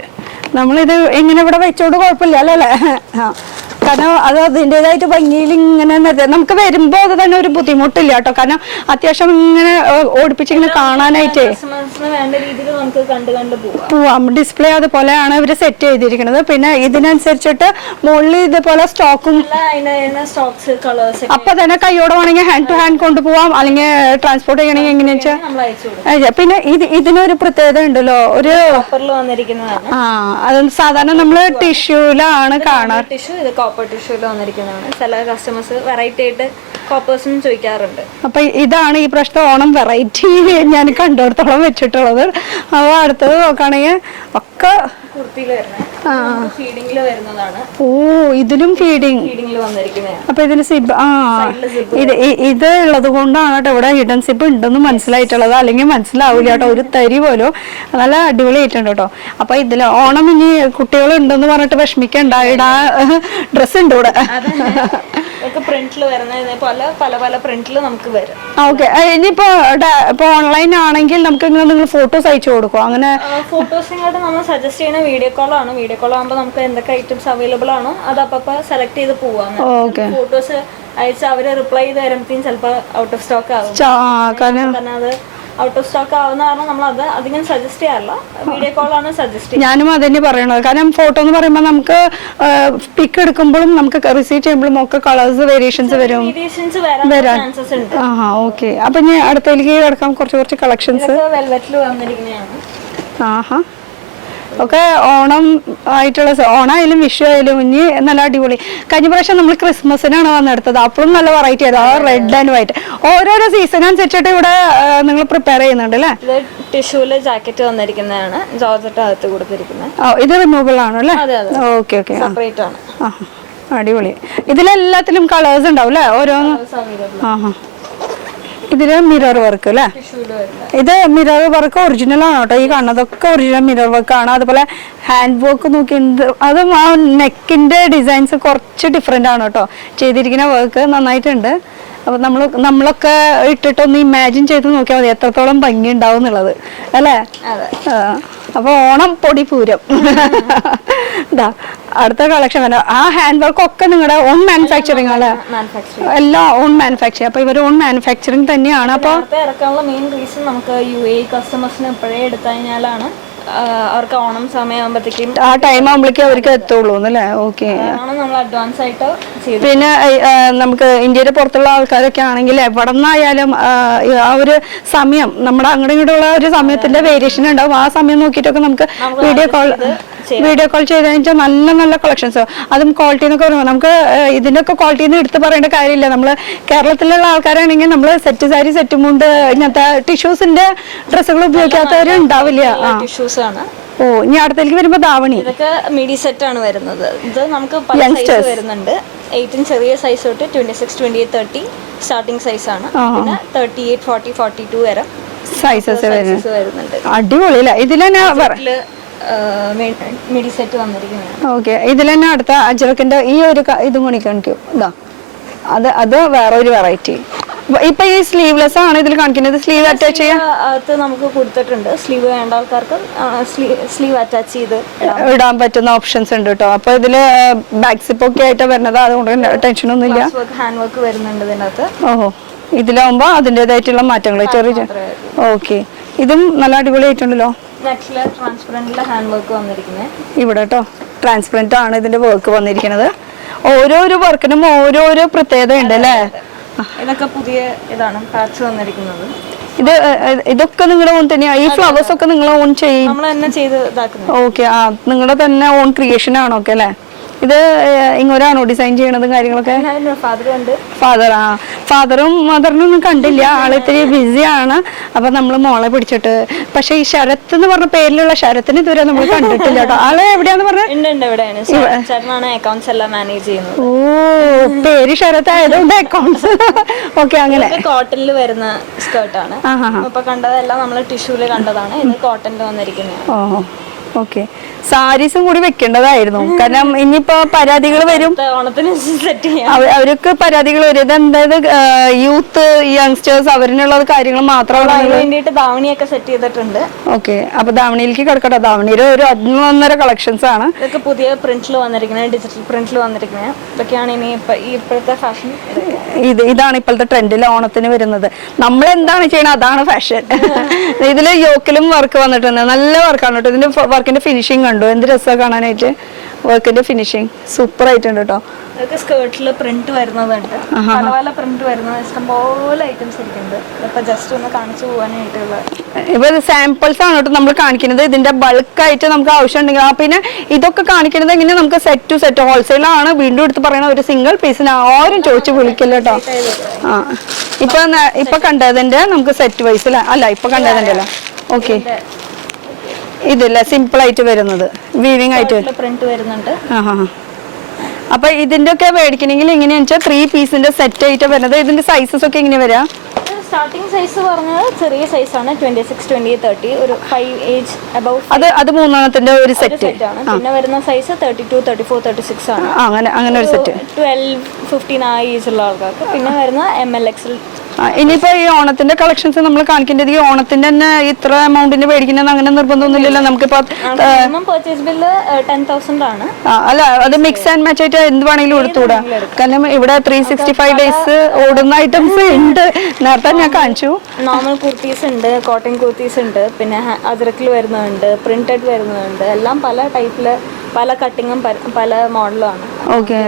നമ്മളിത് ഇങ്ങനെ ഇവിടെ വെച്ചോണ്ട് കുഴപ്പമില്ല അല്ലേ? കാരണം അത് അതിൻ്റെതായിട്ട് ഭംഗിയിൽ ഇങ്ങനെ നമുക്ക് വരുമ്പോ അത് തന്നെ ഒരു ബുദ്ധിമുട്ടില്ല കേട്ടോ. കാരണം അത്യാവശ്യം ഇങ്ങനെ ഓടിപ്പിച്ചിങ്ങനെ കാണാനായിട്ടേ പോവാം. ഡിസ്പ്ലേ അതുപോലെയാണ് ഇവര് സെറ്റ് ചെയ്തിരിക്കുന്നത്. പിന്നെ ഇതിനനുസരിച്ചിട്ട് മുകളിൽ ഇതുപോലെ സ്റ്റോക്കും. അപ്പൊ തന്നെ കൈയോടെ വേണമെങ്കിൽ ഹാൻഡ് ടു ഹാൻഡ് കൊണ്ടുപോവാം, അല്ലെങ്കിൽ ട്രാൻസ്പോർട്ട് ചെയ്യണമെങ്കിൽ എങ്ങനെയാ വെച്ചാൽ. പിന്നെ ഇതിനൊരു പ്രത്യേകത ഉണ്ടല്ലോ, ഒരു അത് സാധാരണ നമ്മള് ടിഷ്യൂലാണ് കാണാറ്. ടിഷ്യൂല് വന്നിരിക്കുന്നതാണ്. ചില കസ്റ്റമേഴ്സ് വെറൈറ്റി ആയിട്ട് കോപ്പേഴ്സും ചോദിക്കാറുണ്ട്. അപ്പൊ ഇതാണ് ഈ പ്രശ്നം ഓണം വെറൈറ്റി ഞാൻ കണ്ടിടത്തോളം വെച്ചിട്ടുള്ളത്. അപ്പൊ അടുത്തത് നോക്കുകയാണെങ്കിൽ ഒക്കെ കുർത്തിയിൽ വരുന്നത് ഫീഡിംഗിൽ വരുന്നതാണ്. ഓ ഇതിലും ഫീഡിംഗിൽ വന്നിരിക്കുന്നത്. അപ്പൊ ഇതിന് സിബ് ഇത് ഉള്ളത് കൊണ്ടാണ് കേട്ടോ ഇവിടെ ഹിഡൻ സിബ് ഉണ്ടെന്ന് മനസ്സിലായിട്ടുള്ളത്. അല്ലെങ്കിൽ മനസ്സിലാവില്ല കേട്ടോ ഒരു തരി പോലും. നല്ല അടിപൊളിയായിട്ടുണ്ട് കേട്ടോ. അപ്പൊ ഇതില് ഓണം ഇനി കുട്ടികൾ ഉണ്ടെന്ന് പറഞ്ഞിട്ട് വിഷമിക്കണ്ട, ഇടാ ഡ്രസ് ഉണ്ട് ഇവിടെ. പ്രിന്റിൽ വരുന്ന പല പ്രിന്റിൽ നമുക്ക് വരും. ഓക്കെ, ഇനിയിപ്പോ ഓൺലൈൻ ആണെങ്കിൽ നമുക്ക് നിങ്ങൾ ഫോട്ടോസ് അയച്ചു കൊടുക്കും? അങ്ങനെ ഫോട്ടോസ് ഇങ്ങോട്ട് നമ്മൾ സജസ്റ്റ് ചെയ്യുന്ന വീഡിയോ കോൾ ആണ്. വീഡിയോ കോൾ ആകുമ്പോൾ നമുക്ക് എന്തൊക്കെ ഐറ്റംസ് അവൈലബിൾ ആണോ അത് അപ്പൊ സെലക്ട് ചെയ്ത് പോവാം. ഫോട്ടോസ് അയച്ച് അവര് റിപ്ലൈ ചെയ്ത് വരുമ്പോഴത്തേക്കും ചിലപ്പോൾ ഔട്ട് ഓഫ് സ്റ്റോക്ക് ആകും. കാരണം അത് ഔട്ട് ഓഫ് സ്റ്റോക്ക് ആവുന്ന കാരണം നമ്മൾ അത് അധികം സജസ്റ്റ് ചെയ്യാറില്ല. വീഡിയോ കോൾ ആണ് സജസ്റ്റ് ചെയ്യുന്നത്. ഞാനും അതന്നെ പറയണത്. കാരണം ഫോട്ടോ എന്ന് പറയുമ്പോൾ നമുക്ക് പിക്ക് എടുക്കുമ്പോഴും നമുക്ക് റിസീവ് ചെയ്യുമ്പോഴും ഒക്കെ കളേഴ്സ് വേരിയേഷൻസ് വരും. ചാൻസസ് ഉണ്ട്. ഓക്കെ, അപ്പൊ ഞാൻ അടുത്തേക്ക് കിടക്കാം. കുറച്ച് കളക്ഷൻസ് വെൽവെറ്റിൽ വന്നിരിക്കുന്നതാണ്. ആഹാ, ഒക്കെ ഓണം ആയിട്ടുള്ള ഓണായാലും വിഷു ആയാലും ഇനി നല്ല അടിപൊളി. കഴിഞ്ഞ പ്രാവശ്യം നമ്മൾ ക്രിസ്മസിനാണ് വന്നെടുത്തത്. അപ്പോഴും നല്ല വെറൈറ്റി ആയിരുന്നു. ആ റെഡ് ആൻഡ് വൈറ്റ് ഓരോരോ സീസൺ അനുസരിച്ചിട്ട് ഇവിടെ നിങ്ങൾ പ്രിപ്പയർ ചെയ്യുന്നുണ്ട് അല്ലേ? ഇത് ടിഷ്യൂല് ജാക്കറ്റ് വന്നിരിക്കുന്നതാണ്. ജോർജറ്റ് അകത്ത് കൊടുത്തിരിക്കുന്നത്. ഇത് റിമൂവബിൾ ആണ് അല്ലേ? ഓക്കെ ഓക്കെ, സെപ്പറേറ്റ് ആണ്. അടിപൊളി. ഇതിലെല്ലാത്തിലും കളേഴ്സ് ഉണ്ടാവും അല്ലേ? ഓരോന്ന്. ഇതില് മിറർ വർക്ക് അല്ലേ? ഇത് മിറർ വർക്ക് ഒറിജിനൽ ആണ് കേട്ടോ. ഈ കാണുന്നതൊക്കെ ഒറിജിനൽ മിറർ വർക്ക് ആണ്. അതുപോലെ ഹാൻഡ് വർക്ക് നോക്കി അതും ആ നെക്കിന്റെ ഡിസൈൻസ് കുറച്ച് ഡിഫറെന്റ് ആണ് കേട്ടോ. ചെയ്തിരിക്കുന്ന വർക്ക് നന്നായിട്ടുണ്ട്. അപ്പൊ നമ്മളൊക്കെ ഇട്ടിട്ടൊന്ന് ഇമാജിൻ ചെയ്ത് നോക്കിയാൽ മതി എത്രത്തോളം ഭംഗി ഉണ്ടാവും എന്നുള്ളത് അല്ലേ? അപ്പൊ ഓണം പൊടിപൂരം. ഇതാ അടുത്ത കളക്ഷൻ വരാം. ആ ഹാൻഡ് വർക്ക് ഒക്കെ നിങ്ങളുടെ ഓൺ മാനുഫാക്ചറിങ് ആണ്? എല്ലാം ഓൺ മാനുഫാക്ചറിങ്. അപ്പൊ ഇവർ ഓൺ മാനുഫാക്ചറിങ് തന്നെയാണ്. അപ്പൊ ഇറക്കാനുള്ള മെയിൻ റീസൺ നമുക്ക് UAE കസ്റ്റമേഴ്സിന് എപ്പോഴേ എടുത്തു കഴിഞ്ഞാലാണ് അവർക്ക് ഓണം സമയമാകുമ്പോഴത്തേക്കും ആ ടൈം ആകുമ്പോഴേക്കും അവർക്ക് എത്തുള്ളൂ അല്ലേ? ഓക്കെ, നമ്മൾ അഡ്വാൻസ് ആയിട്ട്. പിന്നെ നമുക്ക് ഇന്ത്യയുടെ പുറത്തുള്ള ആൾക്കാരൊക്കെ ആണെങ്കിൽ എവിടെ നിന്നായാലും ആ ഒരു സമയം നമ്മുടെ അങ്ങോട്ടും ഇങ്ങോട്ടുള്ള ഒരു സമയത്തിന്റെ വേരിയേഷൻ ഉണ്ടാവും. ആ സമയം നോക്കിയിട്ടൊക്കെ നമുക്ക് വീഡിയോ കോൾ ചെയ്ത് കഴിഞ്ഞാൽ നല്ല നല്ല കളക്ഷൻസ്. അതും ക്വാളിറ്റി എന്നൊക്കെ പറയുമ്പോൾ നമുക്ക് ഇതിൻ്റെയൊക്കെ ക്വാളിറ്റി എന്ന് എടുത്ത് പറയേണ്ട കാര്യമില്ല. നമ്മൾ കേരളത്തിലുള്ള ആൾക്കാരാണെങ്കിൽ നമ്മൾ സെറ്റ് സാരി, സെറ്റ് മുണ്ട്, ഇങ്ങനത്തെ ടിഷ്യൂസിന്റെ ഡ്രസ്സുകൾ ഉപയോഗിക്കാത്തവരും ഉണ്ടാവില്ല. ഓ, ഇനി അടുത്തേക്ക് വരുമ്പോ ധാവണി. ഇതൊക്കെ മിഡി സെറ്റ് ആണ് വരുന്നത്. ഇത് നമുക്ക് പല സൈസ് വരുന്നുണ്ട്. 18 ചെറിയ സൈസ് തൊട്ട് 26, 28, 30 സ്റ്റാർട്ടിംഗ് സൈസ് ആണ്. പിന്നെ 38, 40, 42 വരെ സൈസസ് വരുന്നുണ്ട്. അടിപൊളി അല്ലേ? ഇതിലെന്നെ മിഡി സെറ്റ് വന്നിരിക്കുന്നത്. ഓക്കെ, ഇതിലെന്നെ അടുത്ത അജ്രക്കിന്റെ ഈ ഒരു ഇതും കൂടി കാണിക്കൂ. ഇതാ അത് വേറെ ഒരു വെറൈറ്റി. ഇപ്പൊ ഈ സ്ലീവ്ലെസ് ആണ് ഇതിൽ കാണിക്കുന്നത്. സ്ലീവ് അറ്റാച്ച് ചെയ്യാൻ നമുക്ക് കൊടുത്തിട്ടുണ്ട്. സ്ലീവ് വേണ്ട ആൾക്കാർക്ക് സ്ലീവ് അറ്റാച്ച് ചെയ്ത് ഇടാൻ പറ്റുന്ന ഓപ്ഷൻസ് ഉണ്ട് കേട്ടോ. അപ്പൊ ഇതില് ബാക്ക് സിപ്പ് ഒക്കെ ആയിട്ട് വരുന്നത്. അതുകൊണ്ട് ടെൻഷൻ ഒന്നും ഇല്ല. ഹാൻഡ് വർക്ക് വരുന്നുണ്ട് ഇതിനകത്ത്. ഓഹോ, ഇതിലാവുമ്പോ അതിൻ്റെതായിട്ടുള്ള മാറ്റങ്ങൾ ചെറിയ. ഓക്കെ, ഇതും നല്ല അടിപൊളിയായിട്ടുണ്ടല്ലോ. ട്രാൻസ്പെറന്റിലെ ഹാൻഡ് വർക്ക് വന്നിരിക്കുന്നത് ഇവിടെ കേട്ടോ. ട്രാൻസ്പെറന്റ് ആണ് ഇതിന്റെ വർക്ക് വന്നിരിക്കുന്നത്. ഓരോരോ വർക്കിനും ഓരോരോ പ്രത്യേകത ഉണ്ട് അല്ലേ? ഇതൊക്കെ പുതിയ ഇതാണ് പാച്ച് വന്നിരിക്കുന്നത്. ഇതൊക്കെ നിങ്ങളുടെ ഓൺ തന്നെയാണ്? ഈ ഫ്ലവേഴ്സ് ഒക്കെ നിങ്ങൾ ഓൺ ചെയ്യും? നമ്മൾ തന്നെ ചെയ്ത് ഇതാക്കുന്നത്. ഓക്കെ, നിങ്ങളുടെ തന്നെ ഓൺ ക്രിയേഷൻ ആണോ? ഓക്കെ അല്ലേ? ഇത് ഇങ്ങോട്ടാണോ ഡിസൈൻ ചെയ്യണതും കാര്യങ്ങളൊക്കെ? ഫാദറും മദറിനും ഒന്നും കണ്ടില്ല. ആള് ഇത്തിരി ബിസിയാണ്. അപ്പൊ നമ്മള് മോളെ പിടിച്ചിട്ട്. പക്ഷെ ഈ ശരത്ത് എന്ന് പറഞ്ഞ പേരിലുള്ള ശരത്തിന് ഇതുവരെ നമ്മൾ കണ്ടിട്ടില്ല കേട്ടോ. ആള് എവിടെയാന്ന് പറഞ്ഞ? അക്കൗണ്ട്സ് എല്ലാം മാനേജ് ചെയ്യുന്നത്. ഓ, പേര് ശരത്ത് ആയതുകൊണ്ട് അക്കൗണ്ട്സ്. ഓക്കെ, അങ്ങനെ കോട്ടണിൽ വരുന്ന സ്കേർട്ടാണ്. ഇപ്പൊ കണ്ടതെല്ലാം നമ്മൾ ടിഷ്യൂല് കണ്ടതാണ്. ഇത് കോട്ടണിൽ വന്നിരിക്കുന്നത്. ഓഹോ, ഓക്കെ. സാരീസും കൂടി വെക്കേണ്ടതായിരുന്നു. കാരണം ഇനിയിപ്പോ പരാതികൾ വരും. അവർക്ക് പരാതികൾ വരും. ഇതെന്തായത് യൂത്ത് യങ്സ്റ്റേഴ്സ് അവരിനുള്ള കാര്യങ്ങൾ മാത്രമാണ് വേണ്ടിയിട്ട് ധാവണിയൊക്കെ സെറ്റ് ചെയ്തിട്ടുണ്ട്. ഓക്കെ, അപ്പൊ ധാവണിയിലേക്ക് കിടക്കട്ടെ. ധാവണിയില് ഒരു 1.5 കളക്ഷൻസ് ആണ്. ഇതൊക്കെ പുതിയ പ്രിന്റിൽ വന്നിരിക്കുന്നത്, ഡിജിറ്റൽ പ്രിന്റിൽ വന്നിരിക്കുന്നത്. ഇതൊക്കെയാണ് ഇനി ഇപ്പോഴത്തെ ഫാഷൻ. ഇതാണ് ഇപ്പോഴത്തെ ട്രെൻഡിൽ ഓണത്തിന് വരുന്നത്. നമ്മൾ എന്താണ് ചെയ്യണത് അതാണ് ഫാഷൻ. ഇതില് യോക്കിലും വർക്ക് വന്നിട്ടുണ്ട്. നല്ല വർക്കാണ് കേട്ടോ. ഇതിന്റെ വർക്കിന്റെ ഫിനിഷിംഗ് കണ്ടു. എന്ത് രസമാണ് കാണാനായിട്ട്. വർക്കിന്റെ ഫിനിഷിംഗ് സൂപ്പർ ആയിട്ടുണ്ട് കേട്ടോ. ഇതൊക്കെ സ്കേർട്ടില് പ്രിന്റ് വരുന്നതുണ്ട്. പല പല പ്രിന്റ് വരുന്നത് ഇഷ്ടംപോലെ ഐറ്റംസ് ഇരിക്കുന്നുണ്ട്. ഇപ്പൊ ജസ്റ്റ് ഒന്ന് കാണിച്ചു പോകാനായിട്ടുള്ള ഇപ്പൊ സാമ്പിൾസ് ആണ് കേട്ടോ നമ്മൾ കാണിക്കുന്നത്. ഇതിന്റെ ബൾക്കായിട്ട് നമുക്ക് ആവശ്യം ഉണ്ടെങ്കിൽ. പിന്നെ ഇതൊക്കെ കാണിക്കുന്നത് എങ്ങനെ നമുക്ക് സെറ്റ് ടു സെറ്റ് ഹോൾസെയിൽ ആണ്. വീണ്ടും എടുത്ത് പറയുന്ന ഒരു സിംഗിൾ പീസിന് ആരും ചോദിച്ചു വിളിക്കില്ല കേട്ടോ. ഇപ്പൊ കണ്ടതിന്റെ നമുക്ക് സെറ്റ് വൈസ് അല്ല ഇപ്പൊ കണ്ടതിന്റെ അല്ല. ഓക്കെ, ഇതില്ല സിമ്പിൾ ആയിട്ട് വരുന്നത് വീവിംഗ് ആയിട്ട് പ്രിന്റ് വരുന്നുണ്ട്. അപ്പൊ ഇതിന്റെ ഒക്കെ മേടിക്കണമെങ്കിൽ എങ്ങനെയാണെന്ന് വെച്ചാൽ 3 പീസിന്റെ സെറ്റ് ആയിട്ട് വരുന്നത്. ഇതിന്റെ സൈസസ് ഒക്കെ എങ്ങനെ വരാ? സ്റ്റാർട്ടിംഗ് സൈസ് പറഞ്ഞത് ചെറിയ സൈസാണ് 26, 20, 30 ഒരു 5 ഏജ് അബൌവ്. അത് മൂന്നെണ്ണത്തിന്റെ ഒരു സെറ്റ് ആണ്. പിന്നെ വരുന്ന സൈസ് 32, 34, 36 ആണ്. അങ്ങനെ ഒരു സെറ്റ് 12, 15 ആ ഏജ് ഉള്ള ആൾക്കാർക്ക്. പിന്നെ വരുന്ന ML XL. ഇനിയിപ്പോ ഈ ഓണത്തിന്റെ കളക്ഷൻസ് നമ്മൾ കാണിക്കേണ്ടത് ഈ ഓണത്തിന്റെ തന്നെ ഇത്ര എമൗണ്ടിന് മേടിക്കുന്ന അങ്ങനെ നിർബന്ധമൊന്നുമില്ലല്ലോ. നമുക്കിപ്പോ പർച്ചേസ് ബില്ല് 10,000 ആണ്. അല്ല അത് മിക്സ് ആൻഡ് മാച്ച് ആയിട്ട് എന്ത് വേണമെങ്കിലും എടുത്തുകൂടാ. കാരണം ഇവിടെ 365 ഡേയ്സ് ഓടുന്ന ഐറ്റംസ് ഉണ്ട്. നേരത്തെ ഞാൻ കാണിച്ചു. നോർമൽ കുർത്തീസ് ഉണ്ട്, കോട്ടൺ കുർത്തീസ് ഉണ്ട്, പിന്നെ അജ്രക്കിൽ വരുന്നുണ്ട്, പ്രിന്റഡ് വരുന്നുണ്ട്. എല്ലാം പല ടൈപ്പില് പല കട്ടിങ്ങും പല മോഡലും ആണ്. ഓക്കെ.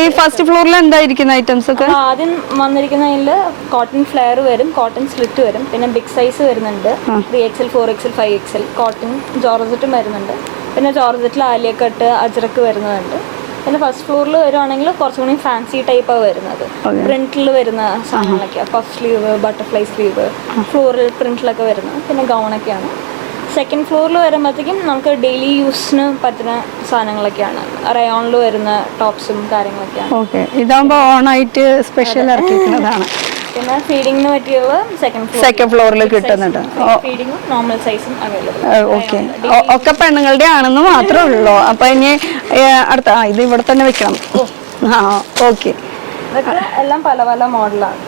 ഈ ഫസ്റ്റ് ഫ്ലോറിൽ എന്തായിരിക്കുന്ന ഐറ്റംസ് ഒക്കെ? ആദ്യം വന്നിരിക്കുന്നതിൽ കോട്ടൺ ഫ്ലെയർ വരും, കോട്ടൺ സ്ലിറ്റ് വരും, പിന്നെ ബിഗ് സൈസ് വരുന്നുണ്ട് 3XL, 4XL, 5XL. കോട്ടൺ ജോർജറ്റും വരുന്നുണ്ട്. പിന്നെ ജോർജറ്റിൽ ആലിയ കട്ട്, അജ്രക്ക് വരുന്നുണ്ട്. പിന്നെ ഫസ്റ്റ് ഫ്ലോറിൽ വരുവാണെങ്കിൽ കുറച്ചും കൂടി ഫാൻസി ടൈപ്പാണ് വരുന്നത്. പ്രിന്റിൽ വരുന്ന സാധനങ്ങളൊക്കെയാണ്. Puff sleeve, butterfly sleeve, floral പ്രിന്റിലൊക്കെ വരുന്നത്. പിന്നെ ഗൗണൊക്കെയാണ്. സെക്കൻഡ് ഫ്ലോറിൽ വരുമ്പോഴത്തേക്കും നമുക്ക് ഡെയിലി യൂസിന് പറ്റുന്ന സാധനങ്ങളൊക്കെയാണ്. റയോണിൽ വരുന്ന ടോപ്സും കാര്യങ്ങളൊക്കെയാണ്. ഓക്കെ. ഇതാകുമ്പോൾ ഓണായിട്ട് സ്പെഷ്യൽ ഇറക്കിക്കുന്നതാണ്. പിന്നെ ഫീഡിങ്ങിന് പറ്റിയുള്ള സെക്കൻഡ് ഫ്ലോറിൽ കിട്ടുന്നുണ്ട്. ഫീഡിങ്ങും നോർമൽ സൈസും അവൈലബിൾ. ഓക്കെ. ഒക്കെ പെണ്ണുങ്ങളുടെ ആണെന്ന് മാത്രമേ ഉള്ളൂ. അപ്പൊ ഇനി അടുത്ത ഇത് ഇവിടെ തന്നെ വെക്കണം. ഓക്കെ. എല്ലാം പല പല മോഡലാണ്.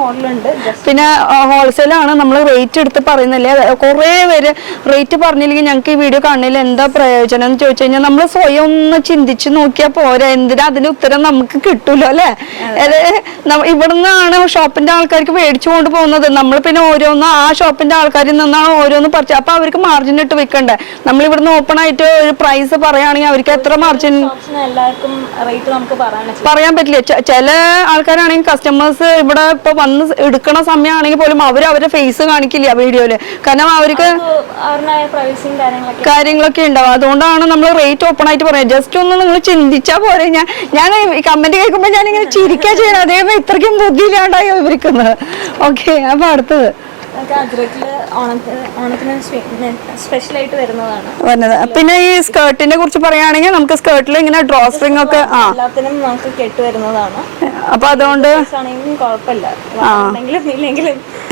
മോഡലുണ്ട്. പിന്നെ ഹോൾസെയിലാണ് നമ്മൾ റേറ്റ് എടുത്ത് പറയുന്നില്ലേ. കുറേ പേര് റേറ്റ് പറഞ്ഞില്ലെങ്കിൽ ഞങ്ങൾക്ക് ഈ വീഡിയോ കാണുന്നതിൽ എന്താ പ്രയോജനം എന്ന് ചോദിച്ചു കഴിഞ്ഞാൽ നമ്മൾ സ്വയം ഒന്ന് ചിന്തിച്ച് നോക്കിയാൽ പോരാ. എന്തിനാ അതിന്റെ ഉത്തരം നമുക്ക് കിട്ടൂലോ അല്ലെ. ഇവിടുന്നാണ് ഷോപ്പിന്റെ ആൾക്കാർക്ക് മേടിച്ചു കൊണ്ട് പോകുന്നത്. നമ്മൾ പിന്നെ ഓരോന്ന് ആ ഷോപ്പിന്റെ ആൾക്കാരിൽ നിന്നാണ് ഓരോന്ന് പറിച്ചത്. അപ്പൊ അവർക്ക് മാർജിൻ ഇട്ട് വെക്കണ്ടേ. നമ്മൾ ഇവിടുന്ന് ഓപ്പൺ ആയിട്ട് ഒരു പ്രൈസ് പറയുകയാണെങ്കിൽ അവർക്ക് എത്ര മാർജിൻ എല്ലാവർക്കും റേറ്റ് നമുക്ക് പറയാൻ പറ്റില്ല. ചില ആൾക്കാരാണെങ്കിൽ കസ്റ്റമേഴ്സ് ഇവിടെ ഇപ്പൊ വന്ന് എടുക്കണ സമയമാണെങ്കിൽ പോലും അവരുടെ ഫേസ് കാണിക്കില്ല വീഡിയോയില്. കാരണം അവർക്ക് കാര്യങ്ങളൊക്കെ ഉണ്ടാവും. അതുകൊണ്ടാണ് നമ്മൾ റേറ്റ് ഓപ്പൺ ആയിട്ട് പറയാം. ജസ്റ്റ് ഒന്ന് നിങ്ങൾ ചിന്തിച്ചാൽ പോരെ. ഞാൻ കമന്റ് കേൾക്കുമ്പോൾ ഞാനിങ്ങനെ ചിരിക്കാ ചെയ്യണം. അതേപോലെ ഇത്രയ്ക്കും ബുദ്ധിയില്ലാണ്ടായി വിവരിക്കുന്നത്. ഓക്കെ. അപ്പൊ അടുത്തത് സ്പെഷ്യലായിട്ട് വരുന്നതാണ്. പിന്നെ ഈ സ്കേർട്ടിനെ കുറിച്ച് പറയുകയാണെങ്കിൽ നമുക്ക് സ്കേർട്ടിൽ ഇങ്ങനെ ഡ്രോസ്ട്രിങ് ഒക്കെ എല്ലാത്തിനും നമുക്ക് കെട്ട് വരുന്നതാണ്. അപ്പൊ അതുകൊണ്ട്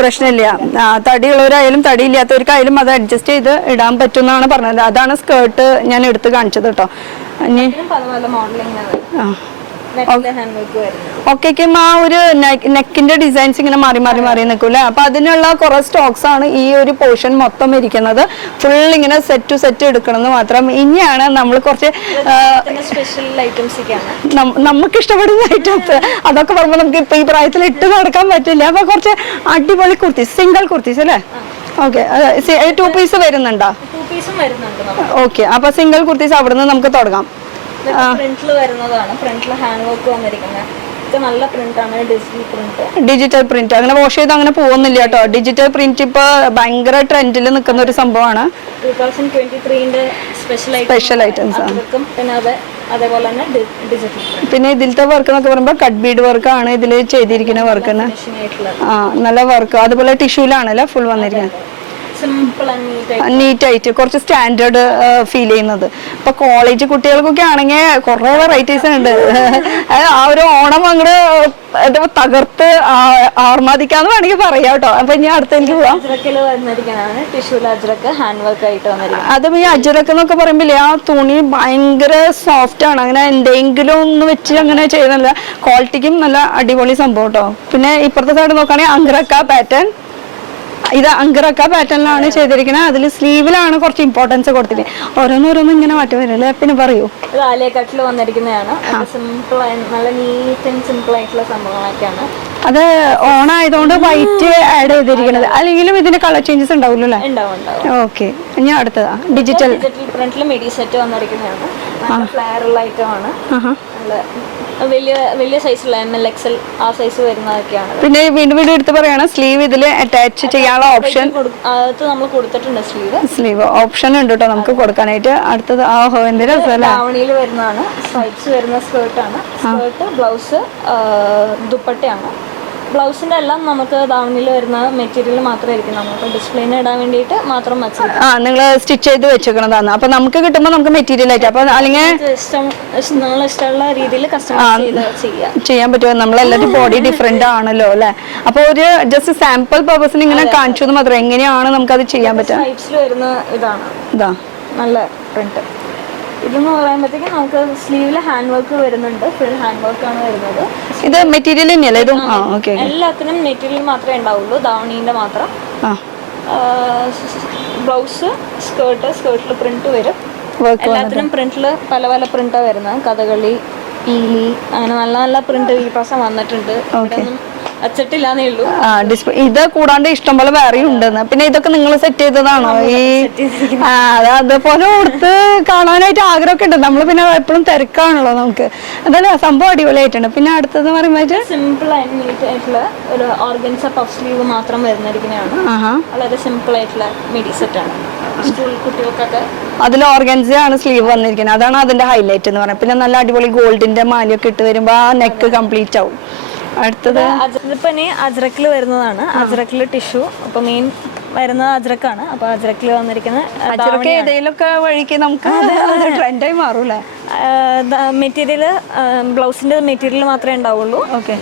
പ്രശ്നമില്ല. തടിയുള്ളവരായാലും തടിയില്ലാത്തവർക്കായാലും അത് അഡ്ജസ്റ്റ് ചെയ്ത് ഇടാൻ പറ്റുമെന്നാണ് പറഞ്ഞത്. അതാണ് സ്കേർട്ട് ഞാൻ എടുത്ത് കാണിച്ചത് കേട്ടോ. ഇനി ഒക്കെയും ആ ഒരു നെക്കിന്റെ ഡിസൈൻസ് ഇങ്ങനെ മാറി മാറി മാറി നിൽക്കൂല്ലേ. അപ്പൊ അതിനുള്ള കുറെ സ്റ്റോക്സ് ആണ് ഈ ഒരു പോർഷൻ മൊത്തം ഇരിക്കുന്നത്. ഫുൾ ഇങ്ങനെ സെറ്റ് ടു സെറ്റ് എടുക്കണമെന്ന് മാത്രം. ഇനിയാണ് നമ്മൾ കുറച്ച് നമുക്ക് ഇഷ്ടപ്പെടുന്ന ഐറ്റംസ്. അതൊക്കെ പറയുമ്പോൾ നമുക്ക് ഇപ്പൊ ഈ പ്രായത്തിൽ ഇട്ട് നടക്കാൻ പറ്റില്ല. അപ്പൊ കുറച്ച് അടിപൊളി കുർത്തീസ്, സിംഗിൾ കുർത്തീസ് അല്ലേ. ഓക്കെ. 2 പീസ് വരുന്നുണ്ടോ? ഓക്കെ. അപ്പൊ സിംഗിൾ കുർത്തീസ് അവിടുന്ന് നമുക്ക് തുടങ്ങാം. പ്രിന്റിൽ വരുന്നതാണ്. പ്രിന്റിൽ ഹാൻഡ് വർക്ക് വന്നിരിക്കുന്നത്. ഇത് നല്ല പ്രിന്റ് ആണ്. ഡിജിറ്റൽ പ്രിന്റ് അങ്ങനെ വാഷ് ചെയ്ത് അങ്ങനെ പോകുന്നില്ല കേട്ടോ. ഡിജിറ്റൽ പ്രിന്റ് ഇപ്പൊ ഭയങ്കര ട്രെൻഡിൽ നിൽക്കുന്ന ഒരു സംഭവമാണ്. 2023 സ്പെഷ്യൽ ഐറ്റംസ് ആണ്. അതേപോലെ തന്നെ ഡിജിറ്റൽ. പിന്നെ ഇതിലത്തെ വർക്ക് എന്നൊക്കെ പറയുമ്പോൾ കട്ട് ബീഡ് വർക്ക് ആണ് ഇതിൽ ചെയ്തിരിക്കുന്ന വർക്ക്. നല്ല വർക്ക്. അതുപോലെ ടിഷ്യൂലാണല്ലേ ഫുൾ വന്നിരിക്കുന്നത്. നീറ്റ് ആയിട്ട് കുറച്ച് സ്റ്റാൻഡേർഡ് ഫീൽ ചെയ്യുന്നത്. ഇപ്പൊ കോളേജ് കുട്ടികൾക്കൊക്കെ ആണെങ്കിൽ കുറെ വെറൈറ്റീസ് ഉണ്ട്. ആ ഒരു ഓണം അങ്ങോട്ട് തകർത്ത് ആർമാദിക്കാന്ന് വേണമെങ്കിൽ പറയാം കേട്ടോ. അപ്പൊ ഇനി അടുത്തേക്ക് പോവാം. അതും ഈ അജ്രക്ക് എന്നൊക്കെ പറയുമ്പോൾ ആ തുണി ഭയങ്കര സോഫ്റ്റ് ആണ്. അങ്ങനെ എന്തെങ്കിലും ഒന്ന് വെച്ച് അങ്ങനെ ചെയ്യുന്നില്ല. ക്വാളിറ്റിക്കും നല്ല അടിപൊളി സംഭവം കേട്ടോ. പിന്നെ ഇപ്പുറത്തെ സൈഡ് നോക്കുകയാണെങ്കിൽ അങ്ക്രക്ക പാറ്റേൺ. ഇത് അങ്കറക്ക പാറ്റേണിലാണ് ചെയ്തിരിക്കുന്നത്. അതിൽ സ്ലീവിലാണ് കുറച്ച് ഇമ്പോർട്ടൻസ് കൊടുത്തിരിക്കുന്നത്. ഓരോന്നോരോന്നും ഇങ്ങനെ മാറ്റം വരും അല്ലേ. പിന്നെ പറയൂ. ഇത് ആലിയ കട്ടിൽ വന്നിരിക്കുന്നതാണ്. സിമ്പിൾ നല്ല നീറ്റ് ആൻഡ് സിമ്പിൾ ആയിട്ടുള്ള സംഭവങ്ങളൊക്കെയാണ്. അത് ഓണായതുകൊണ്ട് വൈറ്റ് ആഡ് ചെയ്തിരിക്കുന്നത്. അല്ലെങ്കിലും ഇതിന്റെ കളർ ചേഞ്ചസ് ഉണ്ടാവില്ലോ അല്ലേ? ഓക്കെ. ഇനി അടുത്തതാ ഡിജിറ്റൽ പ്രിന്റിൽ മിഡി സെറ്റ് വന്നിരിക്കുന്നതാണ്. ഫ്ലയർ ഉള്ള ഐറ്റം ആണ്. വലിയ സൈസുള്ള ML XL ആ സൈസ് വരുന്നതൊക്കെയാണ്. പിന്നെ വീണ്ടും എടുത്ത് പറയാണ് സ്ലീവ് ഇതിൽ അറ്റാച്ച് ചെയ്യാനുള്ള ഓപ്ഷൻ നമ്മൾ കൊടുത്തിട്ടുണ്ട്. സ്ലീവ് ഓപ്ഷൻ ഉണ്ട് കേട്ടോ നമുക്ക് കൊടുക്കാനായിട്ട്. അടുത്തത് ധാവണിയിൽ വരുന്നതാണ്. സ്ട്രൈപ്സ് വരുന്ന സ്കേർട്ടാണ്. സ്കേർട്ട്, ബ്ലൗസ്, ദുപ്പട്ടയാണ്. ബ്ലൗസിന്റെ എല്ലാം നമുക്ക് ധാവണിയിൽ വരുന്ന മെറ്റീരിയൽ മാത്രമായിരിക്കും നമുക്ക് ഡിസ്പ്ലേന് ഇടാൻ വേണ്ടിയിട്ട് മാത്രം വെച്ചിരിക്കും. നിങ്ങൾ സ്റ്റിച്ച് ചെയ്ത് വെച്ചേക്കണതാണ്. അപ്പൊ നമുക്ക് കിട്ടുമ്പോൾ നമുക്ക് മെറ്റീരിയൽ ആയിട്ട് അപ്പൊ അല്ലെങ്കിൽ നമ്മൾ ഇഷ്ടമുള്ള രീതിയിൽ കസ്റ്റമൈസ് ചെയ്യാൻ പറ്റുമോ? നമ്മളെല്ലാവരും ബോഡി ഡിഫറെന്റ് ആണല്ലോ അല്ലെ. അപ്പൊ ഒരു ജസ്റ്റ് സാമ്പിൾ പർപ്പസിന് ഇങ്ങനെ കാണിച്ചു മാത്രം എങ്ങനെയാണ് നമുക്കത് ചെയ്യാൻ പറ്റുക? സ്ട്രൈപ്സിൽ വരുന്ന ഇതാ നല്ല പ്രിന്റ്. ഇതെന്ന് പറയുമ്പോഴത്തേക്കും നമുക്ക് സ്ലീവില് ഹാൻഡ് വർക്ക് വരുന്നുണ്ട്. ഫുൾ ഹാൻഡ് വർക്ക് ആണ് വരുന്നത്. ഇത് മെറ്റീരിയൽ തന്നെയല്ലേ ഇതും? എല്ലാത്തിനും മെറ്റീരിയൽ മാത്രമേ ഉണ്ടാവുള്ളൂ. ധാവണീന്റെ മാത്രം. ബ്ലൗസ് സ്കേർട്ടിൽ പ്രിന്റ് വരും. എല്ലാത്തിനും പ്രിന്റില് പല പല പ്രിന്റാ വരുന്നത്. കഥകളി, പീലി, അങ്ങനെ നല്ല നല്ല പ്രിന്റ് ഈ പ്രാവശ്യം വന്നിട്ടുണ്ട്. വെച്ചിട്ടില്ലാന്നേ ഉള്ളൂ. ഇത് കൂടാണ്ട് ഇഷ്ടംപോലെ വേറെ ഉണ്ടെന്ന്. പിന്നെ ഇതൊക്കെ നിങ്ങൾ സെറ്റ് ചെയ്തതാണോ? ഈ അതേപോലെ കൊടുത്ത് കാണാനായിട്ട് ആഗ്രഹമൊക്കെ ഉണ്ട്. നമ്മള് പിന്നെ എപ്പോഴും തിരക്കാണല്ലോ നമുക്ക്. അതല്ല സംഭവം അടിപൊളിയായിട്ടുണ്ട്. പിന്നെ അടുത്തത് പറയുമ്പോൾ സിമ്പിൾ ആൻഡ് നീറ്റ് ആയിട്ടുള്ള ഒരു ഓർഗൻസ പഫ് സ്ലീവ് മാത്രം വരുന്നിരിക്കുന്നതാണ്. വളരെ സിമ്പിൾ ആയിട്ടുള്ള മിഡി സെറ്റ് ആണ്. സ്കൂൾ കുട്ടികൾക്കൊക്കെ അതിൽ ഓർഗൻസ ആണ് സ്ലീവ് വന്നിരിക്കുന്നത്. അതാണ് അതിന്റെ ഹൈലൈറ്റ് എന്ന് പറയുന്നത്. പിന്നെ നല്ല അടിപൊളി ഗോൾഡിന്റെ മാലയൊക്കെ ഇട്ട് വരുമ്പോ ആ നെക്ക് കംപ്ലീറ്റ് ആവും. അടുത്തത് അജ്രക്കിൽ വരുന്നതാണ്. അജ്രക്കിൽ ടിഷ്യൂ. അപ്പൊ മെയിൻ വരുന്നത് അജ്രക്കാണ്. അപ്പൊ അജ്രക്കിൽ വന്നിരിക്കുന്നത് അജ്രക്ക് ഏതെങ്കിലുമൊക്കെ വഴിക്ക് നമുക്ക് ട്രെൻഡായി മാറൂലേ. മെറ്റീരിയൽ ബ്ലൗസിന്റെ മെറ്റീരിയൽ മാത്രമേ ഉണ്ടാവുള്ളൂ.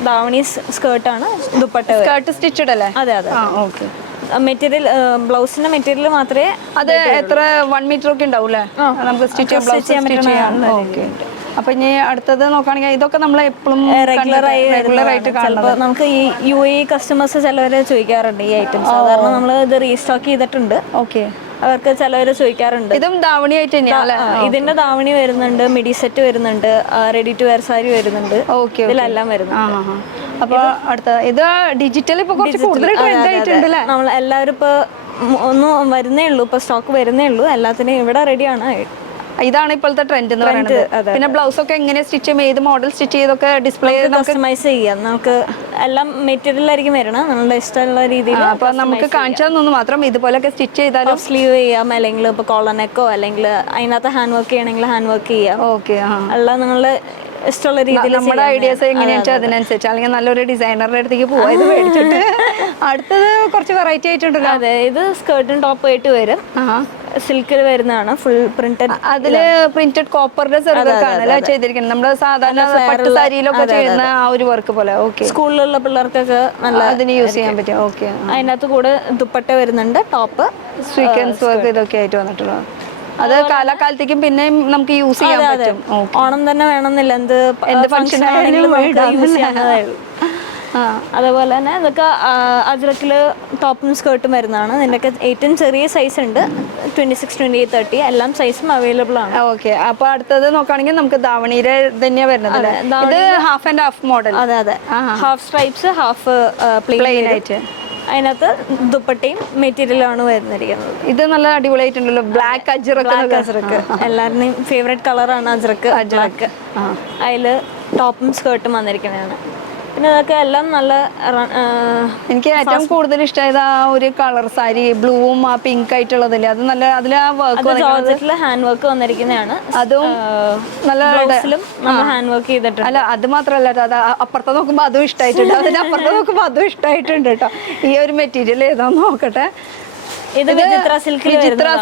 ധാവണി സ്കേർട്ടാണ്. ദുപ്പട്ട സ്കേർട്ട് സ്റ്റിച്ചഡ് അല്ലേ? അതെ അതെ. മെറ്റീരിയൽ ബ്ലൗസിന്റെ മെറ്റീരിയൽ മാത്രമേ. അത് എത്ര 1 മീറ്റർ ഒക്കെ ഉണ്ടാവൂലേ നമുക്ക് സ്റ്റിച്ച് ചെയ്യാൻ? അപ്പൊ ഇനി അടുത്തത് നോക്കുകയാണെങ്കിൽ ഇതൊക്കെ നമ്മൾ എപ്പോഴും റെഗുലർ ആയിട്ട് കാണുന്നത്. നമുക്ക് ഈ UAE കസ്റ്റമേഴ്സ് ചിലവര് ചോദിക്കാറുണ്ട് ഈ ഐറ്റംസ്. സാധാരണ നമ്മൾ ഇത് റീസ്റ്റോക്ക് ചെയ്തിട്ടുണ്ട്. അവർക്ക് ചിലവര് ചോദിക്കാറുണ്ട്. ഇതും ധാവണി ആയിട്ട് തന്നെയാണ്. ഇതിന്റെ ധാവണി വരുന്നുണ്ട്, മിഡി സെറ്റ് വരുന്നുണ്ട്, റെഡി ടു വെയർ സാരി വരുന്നുണ്ട്. ഇതിലെല്ലാം വരുന്നുണ്ട്. അപ്പൊ അടുത്ത ഇത് ഡിജിറ്റൽ ഇപ്പൊ കുറച്ച് കൂടുതൽ ട്രെൻഡ് ആയിട്ടുണ്ട്. നമ്മൾ എല്ലാവരും ഇപ്പൊ ഒന്നും വരുന്നേ ഉള്ളൂ. ഇപ്പൊ സ്റ്റോക്ക് വരുന്നേ ഉള്ളൂ. എല്ലാത്തിനും ഇവിടെ റെഡിയാണ്. ഇതാണ് ഇപ്പോഴത്തെ ട്രെൻഡ് എന്ന് പറയുന്നത്. പിന്നെ ബ്ലൗസ് ഒക്കെ എങ്ങനെ സ്റ്റിച്ച് ചെയ്യും, ഏത് മോഡൽ സ്റ്റിച്ച് ചെയ്തൊക്കെ ഡിസ്പ്ലേ കസ്റ്റമൈസ് ചെയ്യാം. നമുക്ക് എല്ലാം മെറ്റീരിയൽ ആയിരിക്കും വരണം നമ്മളുടെ ഇഷ്ടമുള്ള രീതിയിൽ. അപ്പൊ നമുക്ക് കാണിച്ചു തന്നു മാത്രം ഇതുപോലൊക്കെ സ്റ്റിച്ച് ചെയ്താലും സ്ലീവ് ചെയ്യാം, അല്ലെങ്കിൽ ഇപ്പൊ കോളർ നെക്കോ അല്ലെങ്കിൽ അതിനകത്ത് ഹാൻഡ് വർക്ക് ചെയ്യണമെങ്കിൽ ഹാൻഡ് വർക്ക് ചെയ്യാം. എല്ലാം നിങ്ങളുടെ ഇഷ്ടമുള്ള രീതിയിൽ നമ്മുടെ ഐഡിയാസ് എങ്ങനെയാണെന്ന് വെച്ചാൽ അതിനനുസരിച്ച് അല്ലെങ്കിൽ നല്ലൊരു ഡിസൈനറുടെ അടുത്തേക്ക് പോവാ ഇത് മേടിച്ചിട്ട്. അടുത്തത് കുറച്ച് വെറൈറ്റി ആയിട്ടുണ്ടല്ലോ. അതെ, ഇത് സ്കേർട്ടും ടോപ്പ് ആയിട്ട് വരും. സിൽക്കിൽ വരുന്നതാണ്. Full printed. അതില് പ്രിന്റഡ് കോപ്പറിന്റെ സെർവൊക്കെയാണല്ലോ ചെയ്തിരിക്കുന്നത്. നമ്മുടെ സാധാരണ പട്ട് സാരിയിലൊക്കെ ചെയ്യുന്ന ആ ഒരു വർക്ക് പോലെ. സ്കൂളിലുള്ള പിള്ളേർക്കൊക്കെ നല്ല അതിന് യൂസ് ചെയ്യാൻ പറ്റും. അതിനകത്ത് കൂടെ ദുപ്പട്ട വരുന്നുണ്ട്, ടോപ്പ്, സ്വീക്വൻസ് വർക്ക് ഇതൊക്കെ ആയിട്ട് വന്നിട്ടുള്ളൂ. അത് കാലകാലത്തേക്കും പിന്നെ നമുക്ക് യൂസ് ചെയ്യാൻ പറ്റും. ഓണം തന്നെ വേണമെന്നില്ല, എന്ത് ഫംഗ്ഷൻ ആണെങ്കിലും യൂസ് ചെയ്യാനേ ഉള്ളൂ. അതേപോലെ തന്നെ ഇതൊക്കെ അജ്രക്കില് ടോപ്പും സ്കേർട്ടും വരുന്നതാണ്. ഇതിൻ്റെയൊക്കെ ഏറ്റവും ചെറിയ സൈസ് ഉണ്ട്. 26, 28, 30 എല്ലാം സൈസും അവൈലബിൾ ആണ്. അപ്പൊ അടുത്തത് നോക്കുകയാണെങ്കിൽ നമുക്ക് ധാവണിയുടെ തന്നെയാ വരുന്നത്. ഇത് ഹാഫ് ആൻഡ് ഹാഫ് മോഡൽ. അതെ. ഹാഫ് സ്ട്രൈപ്സ്, ഹാഫ് പ്ലെയിൻ ആയിട്ട്. അതിനകത്ത് ദുപ്പട്ടയും മെറ്റീരിയലും ആണ് വരുന്നിരിക്കുന്നത്. ഇത് നല്ല അടിപൊളിയായിട്ടുണ്ടല്ലോ. ബ്ലാക്ക് അജ്രക്ക് എല്ലാവരുടെയും ഫേവറേറ്റ് കളറാണ് അജ്രക്ക്. അതില് ടോപ്പും സ്കേർട്ടും വന്നിരിക്കുന്നതാണ്. പിന്നെ അതൊക്കെ എല്ലാം നല്ല. എനിക്ക് ഏറ്റവും കൂടുതൽ ഇഷ്ടമായത് ആ ഒരു കളർ സാരി, ബ്ലൂവും ആ പിങ്ക് ആയിട്ടുള്ളതല്ലേ, അത് നല്ല. അതിൽ ആ വർക്ക് ഹാൻഡ് വർക്ക് വന്നിരിക്കുന്നതാണ്. അതും നല്ല ഹാൻഡ് വർക്ക് ചെയ്തിട്ടുണ്ട്. അല്ല, അത് മാത്രല്ല, അത് അപ്പുറത്തെ നോക്കുമ്പോ അതും ഇഷ്ടമായിട്ടുണ്ട്, അതിന് അപ്പുറത്തെ നോക്കുമ്പോ അതും ഇഷ്ടമായിട്ടുണ്ട് കേട്ടോ. ഈ ഒരു മെറ്റീരിയൽ ഏതാന്ന് നോക്കട്ടെ. ഇത് വിചിത്ര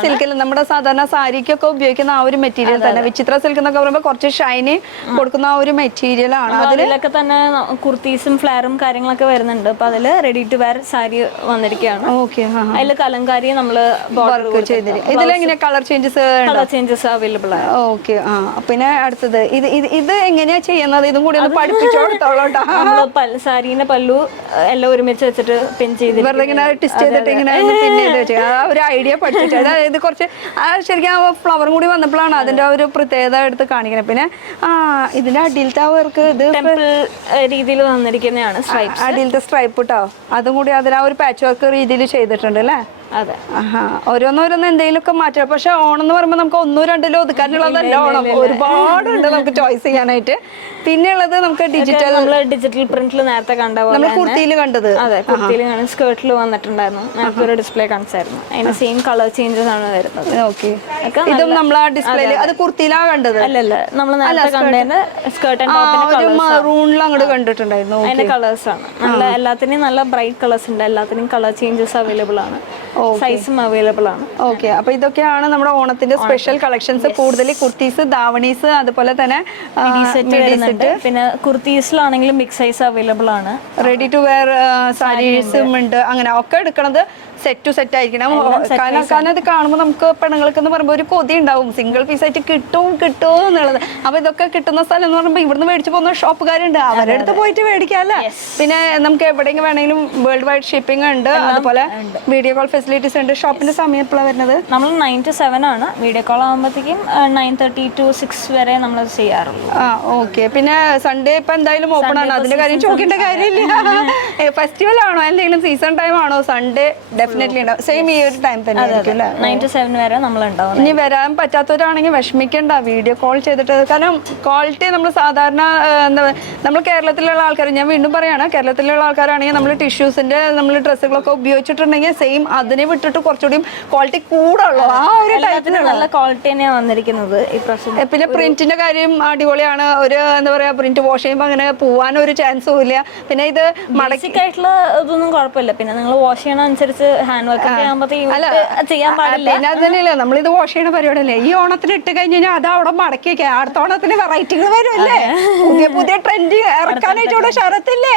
സിൽക്കിൽ നമ്മുടെ സാധാരണ സാരിക്കൊക്കെ ഉപയോഗിക്കുന്ന ആ ഒരു മെറ്റീരിയൽ തന്നെ. വിചിത്ര സിൽക്ക് എന്നൊക്കെ പറയുമ്പോൾ കുറച്ച് ഷൈന് കൊടുക്കുന്ന ആ ഒരു മെറ്റീരിയൽ ആണ്. അതിലൊക്കെ തന്നെ കുർത്തീസും ഫ്ലെയറും കാര്യങ്ങളൊക്കെ വരുന്നുണ്ട്. അപ്പൊ അതില് റെഡി ടു വെയർ സാരി വന്നിരിക്കുകയാണ്. അതില് കലങ്കാരി നമ്മള് ഇതിലെങ്ങനെ കളർ ചേഞ്ചസ് അവൈലബിൾ ആണ്. ഓക്കെ. പിന്നെ അടുത്തത് ഇത് എങ്ങനെയാ ചെയ്യുന്നത്? ഇതും കൂടി ഒന്ന് പഠിപ്പിച്ചു കൊടുത്തോളൂട്ടോ. സാരീന്റെ പല്ലു എല്ലാം ഒരുമിച്ച് വെച്ചിട്ട് പിൻ ചെയ്ത് വെറുതെ ഇങ്ങനെ ടിസ്റ്റ് ചെയ്തിട്ട് ഇങ്ങനെ പിന്നെ ഒരു ഐഡിയ പഠിച്ചിട്ട്, അതായത് കുറച്ച് ശരിക്കും ആ ഫ്ലവറും കൂടി വന്നപ്പോഴാണ് അതിന്റെ ഒരു പ്രത്യേകത എടുത്ത് കാണിക്കുന്നത്. പിന്നെ ഇതിന്റെ അടിയിലത്തെ വർക്ക് ഇത് രീതിയിൽ വന്നിരിക്കുന്നതാണ്. അടിയിലത്തെ സ്ട്രൈപ്പ് കേട്ടോ, അതും കൂടി അതിൽ ആ ഒരു പാച്ച് വർക്ക് രീതിയിൽ ചെയ്തിട്ടുണ്ട് അല്ലേ. അതെ. ഓരോന്നോരോന്ന് എന്തെങ്കിലുമൊക്കെ മാറ്റാം. പക്ഷെ ഓണം എന്ന് പറയുമ്പോൾ നമുക്ക് 1 2 ഒതുക്കാനുള്ളതല്ല ഓണം, ഒരുപാടുണ്ട് നമുക്ക് ചോയ്സ് ചെയ്യാനായിട്ട്. പിന്നെ ഉള്ളത് നമുക്ക് ഡിജിറ്റൽ പ്രിന്റിൽ നേരത്തെ കണ്ട പോലെ നമ്മൾ കുർത്തിയിൽ കണ്ടത്. അതെ, കുർത്തിയിൽ സ്കേർട്ടിൽ വന്നിട്ടുണ്ടായിരുന്നു. നേരത്തെ ഒരു ഡിസ്പ്ലേ കാണിച്ചായിരുന്നു. അതിന് സെയിം കളർ ചേഞ്ചസ് ആണ് വരുന്നത്. ഓക്കെ, ഇതും നമ്മൾ ആ ഡിസ്പ്ലേയിൽ അത് കുർത്തിയിലാണ് കണ്ടത്. അല്ലല്ല, നമ്മൾ നേരത്തെ കണ്ടതിന്റെ സ്കേർട്ട് ആൻഡ് ടോപ്പിന്റെ മറൂണിൽ അങ്ങോട്ട് കണ്ടിട്ടുണ്ടായിരുന്നു. അതിന്റെ കളേഴ്സ് ആണ് നല്ല, എല്ലാത്തിനും നല്ല ബ്രൈറ്റ് കളേഴ്സ് ഉണ്ട്. എല്ലാത്തിനും കളർ ചേഞ്ചസ് അവൈലബിൾ ആണ്, സൈസും അവൈലബിൾ ആണ്. ഓക്കെ, അപ്പൊ ഇതൊക്കെയാണ് നമ്മുടെ ഓണത്തിന്റെ സ്പെഷ്യൽ കളക്ഷൻസ്. കൂടുതൽ കുർത്തീസ്, ദാവണീസ്, അതുപോലെ തന്നെ പിന്നെ കുർത്തീസിലാണെങ്കിലും ബിഗ് സൈസ് അവൈലബിൾ ആണ്. റെഡി ടു വെയർ സാരീസും ഉണ്ട്. അങ്ങനെ ഒക്കെ എടുക്കണത് സെറ്റ് ടു സെറ്റ് ആയിരിക്കണം. കാരണം ഇത് കാണുമ്പോൾ നമുക്ക് പെണ്ണുങ്ങൾക്ക് എന്ന് പറയുമ്പോൾ ഒരു കൊതി ഉണ്ടാവും, സിംഗിൾ പീസ് ആയിട്ട് കിട്ടുമോ എന്നുള്ളത്. അപ്പൊ ഇതൊക്കെ കിട്ടുന്ന സ്ഥലം എന്ന് പറയുമ്പോൾ ഇവിടുന്ന് മേടിച്ചു പോകുന്ന ഷോപ്പുകാരുണ്ട്, അവരുടെ അടുത്ത് പോയിട്ട് മേടിക്കാല്ലേ. പിന്നെ നമുക്ക് എവിടെയെങ്കിലും വേണമെങ്കിലും വേൾഡ് വൈഡ് ഷിപ്പിംഗ് ഉണ്ട്, അതുപോലെ വീഡിയോ കോൾ ഫെസിലിറ്റീസ് ഉണ്ട്. ഷോപ്പിന്റെ സമയം എപ്പോഴാണ് വരുന്നത്? നമ്മൾ 9 to 7 ആണ്. വീഡിയോ കോൾ ആകുമ്പോഴത്തേക്കും 9:30 to 6 വരെ നമ്മൾ ചെയ്യാറുള്ളൂ. ഓക്കെ. പിന്നെ സൺഡേ ഇപ്പൊ എന്തായാലും ഓപ്പൺ ആണ്, അതിന്റെ കാര്യം ചോദിക്കേണ്ട കാര്യമില്ല. ഫെസ്റ്റിവൽ ആണോ എന്തെങ്കിലും സീസൺ ടൈം ആണോ? സൺഡേ സെയിം ഈ ഒരു ടൈം തന്നെ 9 to 7 വരെ നമ്മൾ ഉണ്ടാവും. ഇനി വരാൻ പറ്റാത്തവരാണെങ്കിൽ വിഷമിക്കണ്ട, വീഡിയോ കോൾ ചെയ്തിട്ട്. കാരണം ക്വാളിറ്റി നമ്മൾ സാധാരണ എന്താ നമ്മൾ കേരളത്തിലുള്ള ആൾക്കാർ, ഞാൻ വീണ്ടും പറയാണ്, കേരളത്തിലുള്ള ആൾക്കാരാണെങ്കിൽ നമ്മൾ ടിഷ്യൂസിന്റെ നമ്മൾ ഡ്രസ്സുകളൊക്കെ ഉപയോഗിച്ചിട്ടുണ്ടെങ്കിൽ സെയിം അതിനെ വിട്ടിട്ട് കുറച്ചുകൂടി ക്വാളിറ്റി കൂടുള്ളൂ. ആ ഒരു ടൈപ്പിലുള്ള നല്ല ക്വാളിറ്റി തന്നെയാണ് വന്നിരിക്കുന്നത് ഈ പ്രാവശ്യം. പിന്നെ പ്രിന്റിന്റെ കാര്യം അടിപൊളിയാണ്. ഒരു എന്താ പറയാ, പ്രിന്റ് വാഷ് ചെയ്യുമ്പോൾ അങ്ങനെ പോവാൻ ഒരു ചാൻസും ഇല്ല. പിന്നെ ഇത് മടക്കിക്കായിട്ടുള്ള ഇതൊന്നും കുഴപ്പമില്ല. പിന്നെ നിങ്ങൾ വാഷ് ചെയ്യണ അനുസരിച്ച് ഹാൻഡ് വർക്ക് ചെയ്യാൻ പാടില്ല. പിന്നെ അത് തന്നെയല്ലേ, നമ്മളിത് വാഷ് ചെയ്യണ പരിപാടിയല്ലേ. ഈ ഓണത്തിന് ഇട്ട് കഴിഞ്ഞാൽ അത് അവിടെ മടക്കി വെക്കാം, അടുത്ത ഓണത്തിന് വെറൈറ്റികൾ വരുമല്ലേ, പുതിയ പുതിയ ട്രെൻഡ് ഇറക്കാനായിട്ട് ഇവിടെ ഷറത്തില്ലേ,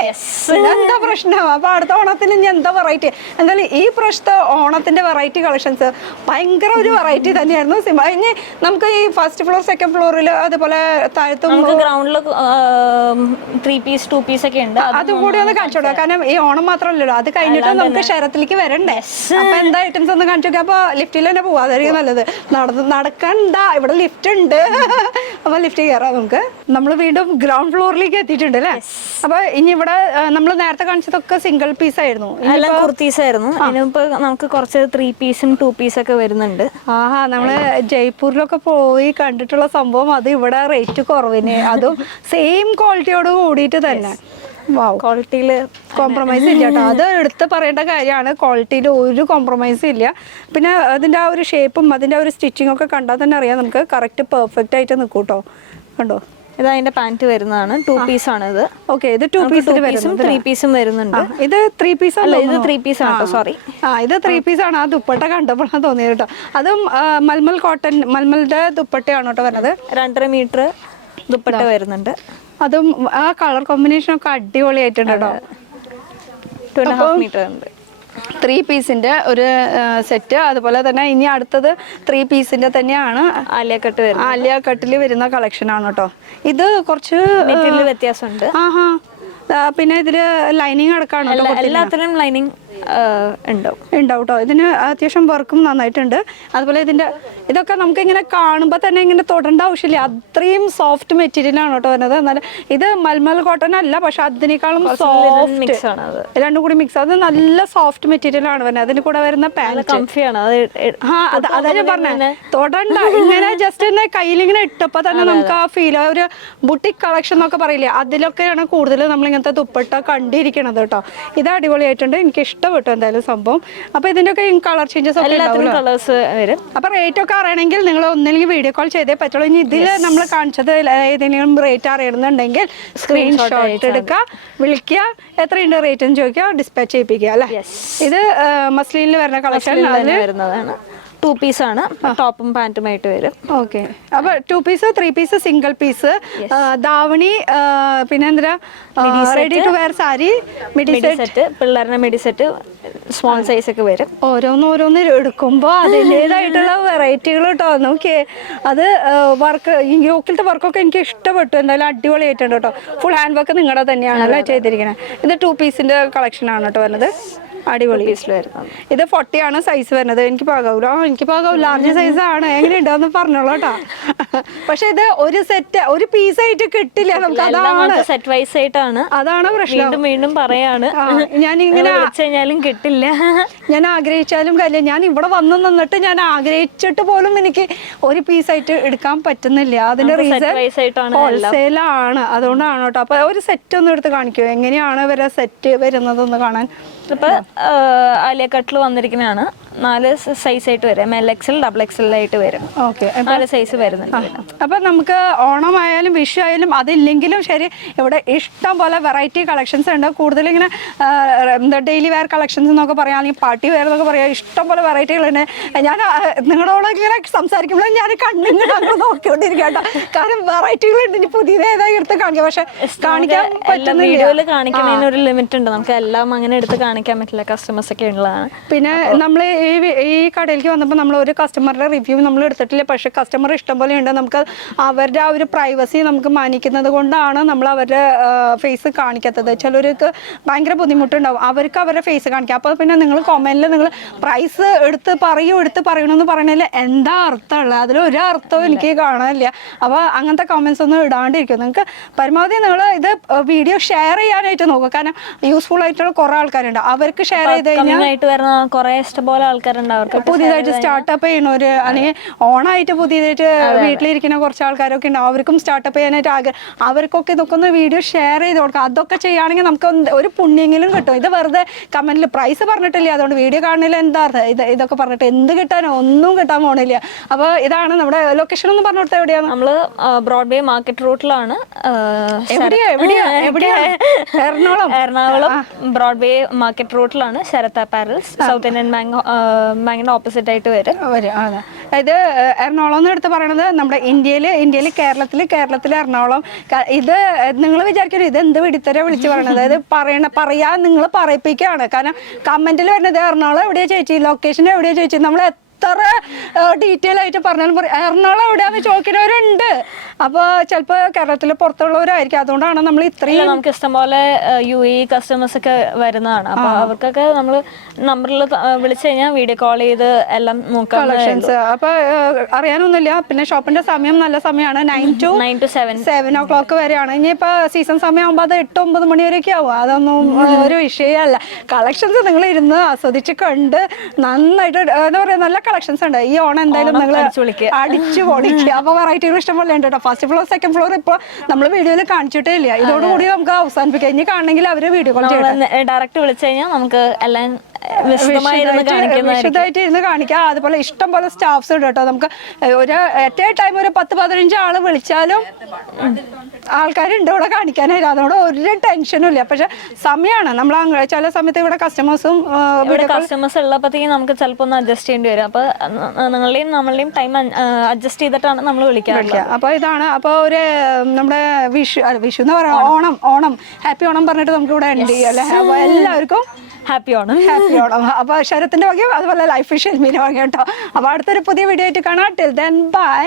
എന്താ പ്രശ്നം. അപ്പൊ അടുത്ത ഓണത്തിന് ഇനി എന്താ വെറൈറ്റി. എന്തായാലും ഈ പ്രാവശ്യത്തെ ഓണത്തിന്റെ വെറൈറ്റി കളക്ഷൻസ് ഭയങ്കര ഒരു വെറൈറ്റി തന്നെയായിരുന്നു. ഇനി നമുക്ക് ഈ ഫസ്റ്റ് ഫ്ലോർ, സെക്കൻഡ് ഫ്ലോറിൽ, അതുപോലെ താഴത്തും ഗ്രൗണ്ടിൽ 3 piece 2 piece ഒക്കെ ഉണ്ട്. അതും കൂടി ഒന്ന് കാണിച്ചോടാ. കാരണം ഈ ഓണം മാത്രമല്ലല്ലോ, അത് കഴിഞ്ഞിട്ട് നമുക്ക് ഷരത്തിലേക്ക് വരണ്ടേ. അപ്പൊ എന്താ ഐറ്റംസ് ഒന്ന് കാണിച്ചു നോക്കാം. അപ്പൊ ലിഫ്റ്റിൽ തന്നെ പോവാ, അതായിരിക്കും നല്ലത്. നടക്കണ്ട, ഇവിടെ ലിഫ്റ്റ് ഉണ്ട്. അപ്പൊ ലിഫ്റ്റ് കയറാം നമുക്ക്. നമ്മൾ വീണ്ടും ഗ്രൗണ്ട് ഫ്ലോറിലേക്ക് എത്തിയിട്ടുണ്ട് അല്ലേ. അപ്പൊ ഇനി ഇവിടെ നമ്മൾ നേരത്തെ കാണിച്ചതൊക്കെ സിംഗിൾ പീസ് ആയിരുന്നു, കുർത്തീസ് ആയിരുന്നു. ഇനിയിപ്പോ നമുക്ക് കുറച്ച് 3 piece 2 piece ഒക്കെ വരുന്നുണ്ട്. നമ്മള് ജയ്പൂരിലൊക്കെ പോയി കണ്ടിട്ടുള്ള സംഭവം, അത് ഇവിടെ റേറ്റ് കുറവിന്, അതും സെയിം ക്വാളിറ്റിയോട് കൂടിയിട്ട് തന്നെ. ക്വാളിറ്റിയിൽ കോംപ്രമൈസ് ഇല്ല കേട്ടോ, അത് എടുത്ത് പറയേണ്ട കാര്യമാണ്. ക്വാളിറ്റിയിൽ ഒരു കോംപ്രമൈസും ഇല്ല. പിന്നെ അതിൻ്റെ ആ ഒരു ഷേപ്പും അതിൻ്റെ ആ ഒരു സ്റ്റിച്ചിങ് ഒക്കെ കണ്ടാൽ തന്നെ അറിയാം നമുക്ക് കറക്റ്റ് പെർഫെക്റ്റ് ആയിട്ട് നിൽക്കും കേട്ടോ. കണ്ടോ, ഇത് അതിന്റെ പാന്റ് വരുന്നതാണ്. 2 piece ആണ് ഇത്. ഓക്കെ, ഇത് 2 piece 3 piece വരുന്നുണ്ട്. ഇത് 3 piece അല്ല, ഇത് 3 piece ആണ്. സോറി, ഇത് 3 piece ആണ്. ആ ദുപ്പട്ട കണ്ടപ്പോഴാണ് തോന്നിയത് കേട്ടോ. അതും മൽമൽ കോട്ടൺ, മൽമലിന്റെ ദുപ്പട്ടയാണ് കേട്ടോ വരുന്നത്. 2.5 മീറ്റർ ദുപ്പട്ട വരുന്നുണ്ട്. അതും ആ കളർ കോമ്പിനേഷൻ ഒക്കെ അടിപൊളിയായിട്ടുണ്ട് കേട്ടോ. 2.5 മീറ്റർ ഉണ്ട്. 3 പീസിന്റെ ഒരു സെറ്റ്. അതുപോലെ തന്നെ ഇനി അടുത്തത് 3 പീസിന്റെ തന്നെയാണ് ആലിയ കട്ട് വരുന്നത്. ആലിയ കട്ടിൽ വരുന്ന കളക്ഷൻ ആണ് കേട്ടോ. ഇത് കുറച്ച് വ്യത്യാസമുണ്ട്. പിന്നെ ഇതില് ലൈനിങ് അടക്കാണ്, എല്ലാത്തിനും ലൈനിങ് ഉണ്ടാവും കേട്ടോ. ഇതിന് അത്യാവശ്യം വർക്കും നന്നായിട്ടുണ്ട്. അതുപോലെ ഇതൊക്കെ നമുക്ക് ഇങ്ങനെ കാണുമ്പോൾ തന്നെ ഇങ്ങനെ തൊടേണ്ട ആവശ്യമില്ല, അത്രയും സോഫ്റ്റ് മെറ്റീരിയൽ ആണ് കേട്ടോ വരുന്നത്. എന്നാൽ ഇത് മൽമൽ കോട്ടൺ അല്ല, പക്ഷെ അതിനേക്കാളും സോഫ്റ്റ്, രണ്ടും കൂടി മിക്സ്. അത് നല്ല സോഫ്റ്റ് മെറ്റീരിയൽ ആണ് വരുന്നത്. അതിന് കൂടെ വരുന്ന പാന്റ് കംഫിയാണ്. അതാ ഞാൻ പറഞ്ഞത്, തൊടണ്ട, ഇങ്ങനെ ജസ്റ്റ് ഇങ്ങനെ കയ്യിലിങ്ങനെ ഇട്ടപ്പോൾ തന്നെ നമുക്ക് ആ ഫീൽ, ഒരു ബുട്ടിക് കളക്ഷൻ എന്നൊക്കെ പറയില്ലേ, അതിലൊക്കെയാണ് കൂടുതൽ നമ്മൾ ഇങ്ങനത്തെ ദുപ്പട്ട കണ്ടിരിക്കണത് കേട്ടോ. ഇത് അടിപൊളിയായിട്ടുണ്ട്, എനിക്ക് ഇഷ്ടപ്പെട്ടു എന്തായാലും സംഭവം. അപ്പൊ ഇതിന്റെയൊക്കെ കളർ ചേഞ്ചസ് ഒക്കെ കളേഴ്സ് വരും. അപ്പൊ റേറ്റ് ഒക്കെ അറിയണമെങ്കിൽ നിങ്ങൾ ഒന്നില്ലെങ്കിൽ വീഡിയോ കോൾ ചെയ്തേ പറ്റുള്ളൂ. ഇനി ഇതിൽ നമ്മൾ കാണിച്ചത് ഏതെങ്കിലും റേറ്റ് അറിയണമെന്നുണ്ടെങ്കിൽ സ്ക്രീൻഷോട്ട് എടുക്കുക, വിളിക്കുക, എത്രയുണ്ട് റേറ്റ് എന്ന് ചോദിക്കുക, ഡിസ്പാച്ച് ചെയ്യിപ്പിക്കുക അല്ലെ. ഇത് മസ്ലിനിൽ വരുന്ന കളക്ഷൻ വരുന്നതാണ്. 2 piece ആണ്, ടോപ്പും പാന്റുമായിട്ട് വരും. ഓക്കെ, അപ്പൊ 2 piece 3 piece സിംഗിൾ പീസ്, ദാവണി, പിന്നെ എന്താ ready to wear sari, midi set, പിള്ളേരുടെ മിഡി സെറ്റ് സ്മോൾ സൈസ് ഒക്കെ വരും. ഓരോന്ന് എടുക്കുമ്പോൾ അതിൻ്റെതായിട്ടുള്ള വെറൈറ്റികൾ കേട്ടോ. നോക്കിയേ, അത് വർക്ക്, യോക്കിലത്തെ വർക്കൊക്കെ എനിക്ക് ഇഷ്ടപ്പെട്ടു. എന്തായാലും അടിപൊളിയായിട്ടുണ്ട് കേട്ടോ. ഫുൾ ഹാൻഡ് വർക്ക് നിങ്ങളുടെ തന്നെയാണല്ലോ ചെയ്തിരിക്കുന്നത്. ഇത് 2 പീസിന്റെ കളക്ഷൻ ആണ് കേട്ടോ വരുന്നത്. അടിപൊളി. ഇത് 40 ആണ് സൈസ് വരുന്നത്. എനിക്ക് പാകാവൂല, ലാർജ് സൈസ് ആണ്. എങ്ങനെയുണ്ടോന്ന് പറഞ്ഞോളൂ കേട്ടോ. പക്ഷെ ഇത് ഒരു സെറ്റ് ഒരു പീസ് ആയിട്ട് കിട്ടില്ല നമുക്ക്. അതാണ് സെറ്റ് വൈസ് ആയിട്ടാണ്. അതാണ് പ്രശ്നം. വീണ്ടും പറയാണ്, ഞാൻ ഇങ്ങനെ കഴിഞ്ഞാലും കിട്ടില്ല. ഞാൻ ആഗ്രഹിച്ചാലും കാര്യമില്ല. ഞാൻ ഇവിടെ വന്നു നിന്നിട്ട് ഞാൻ ആഗ്രഹിച്ചിട്ട് പോലും എനിക്ക് ഒരു പീസ് ആയിട്ട് എടുക്കാൻ പറ്റുന്നില്ല. അതിന്റെ റീസൺ ഹോൾസെയിലാണ്. അതുകൊണ്ടാണ് കേട്ടോ. അപ്പൊ ഒരു സെറ്റ് ഒന്ന് എടുത്ത് കാണിക്കുമോ, എങ്ങനെയാണ് ഇവരെ സെറ്റ് വരുന്നതെന്ന് കാണാൻ? ഇപ്പൊ ആലിയ കട്ടിൽ വന്നിരിക്കുന്നതാണ്. 4 സൈസ് ആയിട്ട് വരും. LXL, XXL ആയിട്ട് വരും. ഓക്കെ, 4 സൈസ് വരുന്നുണ്ട്. അപ്പൊ നമുക്ക് ഓണമായാലും വിഷു ആയാലും അതില്ലെങ്കിലും ശരി, ഇവിടെ ഇഷ്ടം പോലെ വെറൈറ്റി കളക്ഷൻസ് ഉണ്ട്. കൂടുതൽ ഇങ്ങനെ എന്താ ഡെയിലി വെയർ കളക്ഷൻസ് എന്നൊക്കെ പറയാം, അല്ലെങ്കിൽ പാർട്ടി വെയർ എന്നൊക്കെ പറയാം. ഇഷ്ടം പോലെ വെറൈറ്റികളുണ്ട്. ഞാൻ നിങ്ങളോട് ഇങ്ങനെ സംസാരിക്കുമ്പോൾ ഞാൻ കണ്ണിങ്ങനെ നോക്കിക്കൊണ്ടിരിക്കുക കേട്ടോ. കാരണം വെറൈറ്റികളുണ്ട്. ഇനി പുതിയത് ഏതായി എടുത്ത് കാണിക്കാം, പക്ഷെ കാണിക്കാൻ പറ്റുന്നില്ല. വീഡിയോയിൽ കാണിക്കുന്നതിന് ഒരു ലിമിറ്റ് ഉണ്ട്. നമുക്ക് എല്ലാം അങ്ങനെ എടുത്ത് കാണിക്കാൻ പറ്റില്ല. കസ്റ്റമേഴ്സ് ഒക്കെ ഉള്ളതാണ്. പിന്നെ നമ്മൾ ഈ കടയിലേക്ക് വന്നപ്പോൾ നമ്മൾ ഒരു കസ്റ്റമറുടെ റിവ്യൂ നമ്മൾ എടുത്തിട്ടില്ല. പക്ഷെ കസ്റ്റമർ ഇഷ്ടം പോലെ ഉണ്ട്. നമുക്ക് അവരുടെ ആ ഒരു പ്രൈവസി നമുക്ക് മാനിക്കുന്നത് കൊണ്ടാണ് നമ്മൾ അവരുടെ ഫേസ് കാണിക്കാത്തത്. ചിലർക്ക് ഭയങ്കര ബുദ്ധിമുട്ടുണ്ടാവും, അവർക്ക് അവരുടെ ഫേസ് കാണിക്കാം. അപ്പോൾ പിന്നെ നിങ്ങൾ കൊമൻറ്റിൽ നിങ്ങൾ പ്രൈസ് എടുത്ത് പറയണമെന്ന് പറയണതിൽ എന്താ അർത്ഥമുള്ളത്? അതിലൊരു അർത്ഥവും എനിക്ക് കാണാനില്ല. അപ്പോൾ അങ്ങനത്തെ കമൻസ് ഒന്നും ഇടാണ്ടിരിക്കും. നിങ്ങൾക്ക് പരമാവധി നിങ്ങൾ ഇത് വീഡിയോ ഷെയർ ചെയ്യാനായിട്ട് നോക്കുക. കാരണം യൂസ്ഫുൾ ആയിട്ടുള്ള കുറേ ആൾക്കാരുണ്ട്. അവർക്ക് ഷെയർ ചെയ്ത് കഴിഞ്ഞാൽ വരുന്ന കുറേ ഇഷ്ടംപോലെ ആൾക്കാരുണ്ട്. അവർക്ക് പുതിയതായിട്ട് സ്റ്റാർട്ടപ്പ് ചെയ്യണവര്, അല്ലെങ്കിൽ ഓണായിട്ട് പുതിയതായിട്ട് വീട്ടിലിരിക്കുന്ന കുറച്ച് ആൾക്കാരൊക്കെ ഉണ്ടാവും. അവർക്കും സ്റ്റാർട്ടപ്പ് ചെയ്യാനായിട്ട് അവർക്കൊക്കെ ഇതൊക്കെ ഒന്ന് വീഡിയോ ഷെയർ ചെയ്ത് കൊടുക്കുക. അതൊക്കെ ചെയ്യുകയാണെങ്കിൽ നമുക്ക് ഒരു പുണ്യെങ്കിലും കിട്ടും. ഇത് വെറുതെ കമന്റിൽ പ്രൈസ് പറഞ്ഞിട്ടില്ല, അതുകൊണ്ട് വീഡിയോ കാണുന്നില്ല, എന്താ ഇതൊക്കെ പറഞ്ഞിട്ട് എന്ത് കിട്ടാനോ? ഒന്നും കിട്ടാൻ പോണില്ല. അപ്പോൾ ഇതാണ് നമ്മുടെ ലൊക്കേഷൻ ഒന്ന് പറഞ്ഞു കൊടുത്താൽ. എവിടെയാണ്? നമ്മള് ബ്രോഡ്വേ മാർക്കറ്റ് റൂട്ടിലാണ്. എറണാകുളം ബ്രോഡ്വേ മാർക്കറ്റ് റൂട്ടിലാണ്. ശരത് അപ്പാരൽസ്, സൗത്ത് ഇന്ത്യൻ ബാങ്കിന്റെ ഓപ്പോസിറ്റ് ആയിട്ട് വരും. ഇത് എറണാകുളം എന്ന് എടുത്ത് പറയണത് നമ്മുടെ ഇന്ത്യയിൽ കേരളത്തിൽ എറണാകുളം. ഇത് നിങ്ങൾ വിചാരിക്കരുത് ഇത് എന്ത് വെടിത്തര വിളിച്ച് പറയണത്. ഇത് പറയാ നിങ്ങൾ പറയിപ്പിക്കുകയാണ്. കാരണം കമന്റിൽ വരുന്നത് എറണാകുളം എവിടെയാ ചേച്ചി, ലൊക്കേഷൻ എവിടെയാ ചേച്ചി, നമ്മൾ എത്ര ഡീറ്റെയിൽ ആയിട്ട് പറഞ്ഞാലും എറണാകുളം എവിടെയാന്ന് ചോദിക്കുന്നവരുണ്ട്. അപ്പോൾ ചിലപ്പോൾ കേരളത്തിൽ പുറത്തുള്ളവരായിരിക്കും. അതുകൊണ്ടാണ് നമ്മൾ ഇത്രയും, നമുക്ക് ഇഷ്ടംപോലെ UAE കസ്റ്റമേഴ്സ് ഒക്കെ വരുന്നതാണ്. അപ്പൊ അവർക്കൊക്കെ നമ്മൾ നമ്പറിൽ വിളിച്ചു കഴിഞ്ഞാൽ വീഡിയോ കോൾ ചെയ്ത് എല്ലാം നോക്കാം. കളക്ഷൻസ് അപ്പൊ അറിയാനൊന്നുമില്ല. പിന്നെ ഷോപ്പിന്റെ സമയം നല്ല സമയമാണ്. 9 to 7 o'clock വരെയാണ്. ഇനിയിപ്പോ സീസൺ സമയമാകുമ്പോൾ അത് 8-9 മണി വരെയൊക്കെ ആവും. അതൊന്നും ഒരു വിഷയമല്ല. കളക്ഷൻസ് നിങ്ങൾ ഇരുന്ന് ആസ്വദിച്ച് കണ്ട് നന്നായിട്ട് എന്താ പറയാ, നല്ല കളക്ഷൻസ് ഉണ്ട്. ഈ ഓണം എന്തായാലും നിങ്ങൾ അടിച്ചു പൊളിക്കുക. അപ്പൊ വെറൈറ്റികൾ ഇഷ്ടംപോലെ ഉണ്ട് കേട്ടോ. ഫസ്റ്റ് ഫ്ലോർ, സെക്കൻഡ് ഫ്ലോർ ഇപ്പൊ നമ്മൾ വീഡിയോയിൽ കാണിച്ചിട്ടേ ഇല്ല. ഇതോടുകൂടി നമുക്ക് അവസാനിപ്പിക്കാം. ഇനി കാണണമെങ്കിൽ അവര് വീഡിയോ കോൾ ചെയ്യണം. ഡയറക്റ്റ് വിളിച്ചു കഴിഞ്ഞാൽ നമുക്ക് എല്ലാം വിശദമായിട്ട് ഇരുന്ന് കാണിക്കാം. അതുപോലെ ഇഷ്ടം പോലെ സ്റ്റാഫ്സ് ഉണ്ട് കേട്ടോ. നമുക്ക് ഒരു അറ്റ് എ ടൈം ഒരു 10-15 ആള് വിളിച്ചാലും ആൾക്കാരുണ്ട് ഇവിടെ കാണിക്കാനായിട്ട്. അതോടെ ഒരു ടെൻഷനും ഇല്ല. പക്ഷെ സമയമാണ് നമ്മൾ ചില സമയത്ത് ഇവിടെ കസ്റ്റമേഴ്സ് ഉള്ളപ്പോഴത്തേക്കും നമുക്ക് ചിലപ്പോൾ ഒന്ന് അഡ്ജസ്റ്റ് ചെയ്യേണ്ടി വരും. അപ്പൊ നിങ്ങളുടെയും നമ്മളുടെയും ടൈം അഡ്ജസ്റ്റ് ചെയ്തിട്ടാണ് നമ്മൾ വിളിക്കുക. അപ്പൊ ഇതാണ്. അപ്പൊ ഒരു നമ്മുടെ വിഷു എന്ന് പറയാം, ഓണം ഹാപ്പി ഓണം പറഞ്ഞിട്ട് നമുക്ക് ഇവിടെ ഉണ്ട് അല്ലേ. അപ്പൊ എല്ലാവർക്കും ഹാപ്പി ഓണം. അപ്പൊ ശരത്തിന്റെ വകയും അതുപോലെ ലൈഫ് ഷെൽമിന്റെ വകയും കേട്ടോ. അപ്പൊ അടുത്തൊരു പുതിയ വീഡിയോ ആയിട്ട് കാണാം. Till then bye.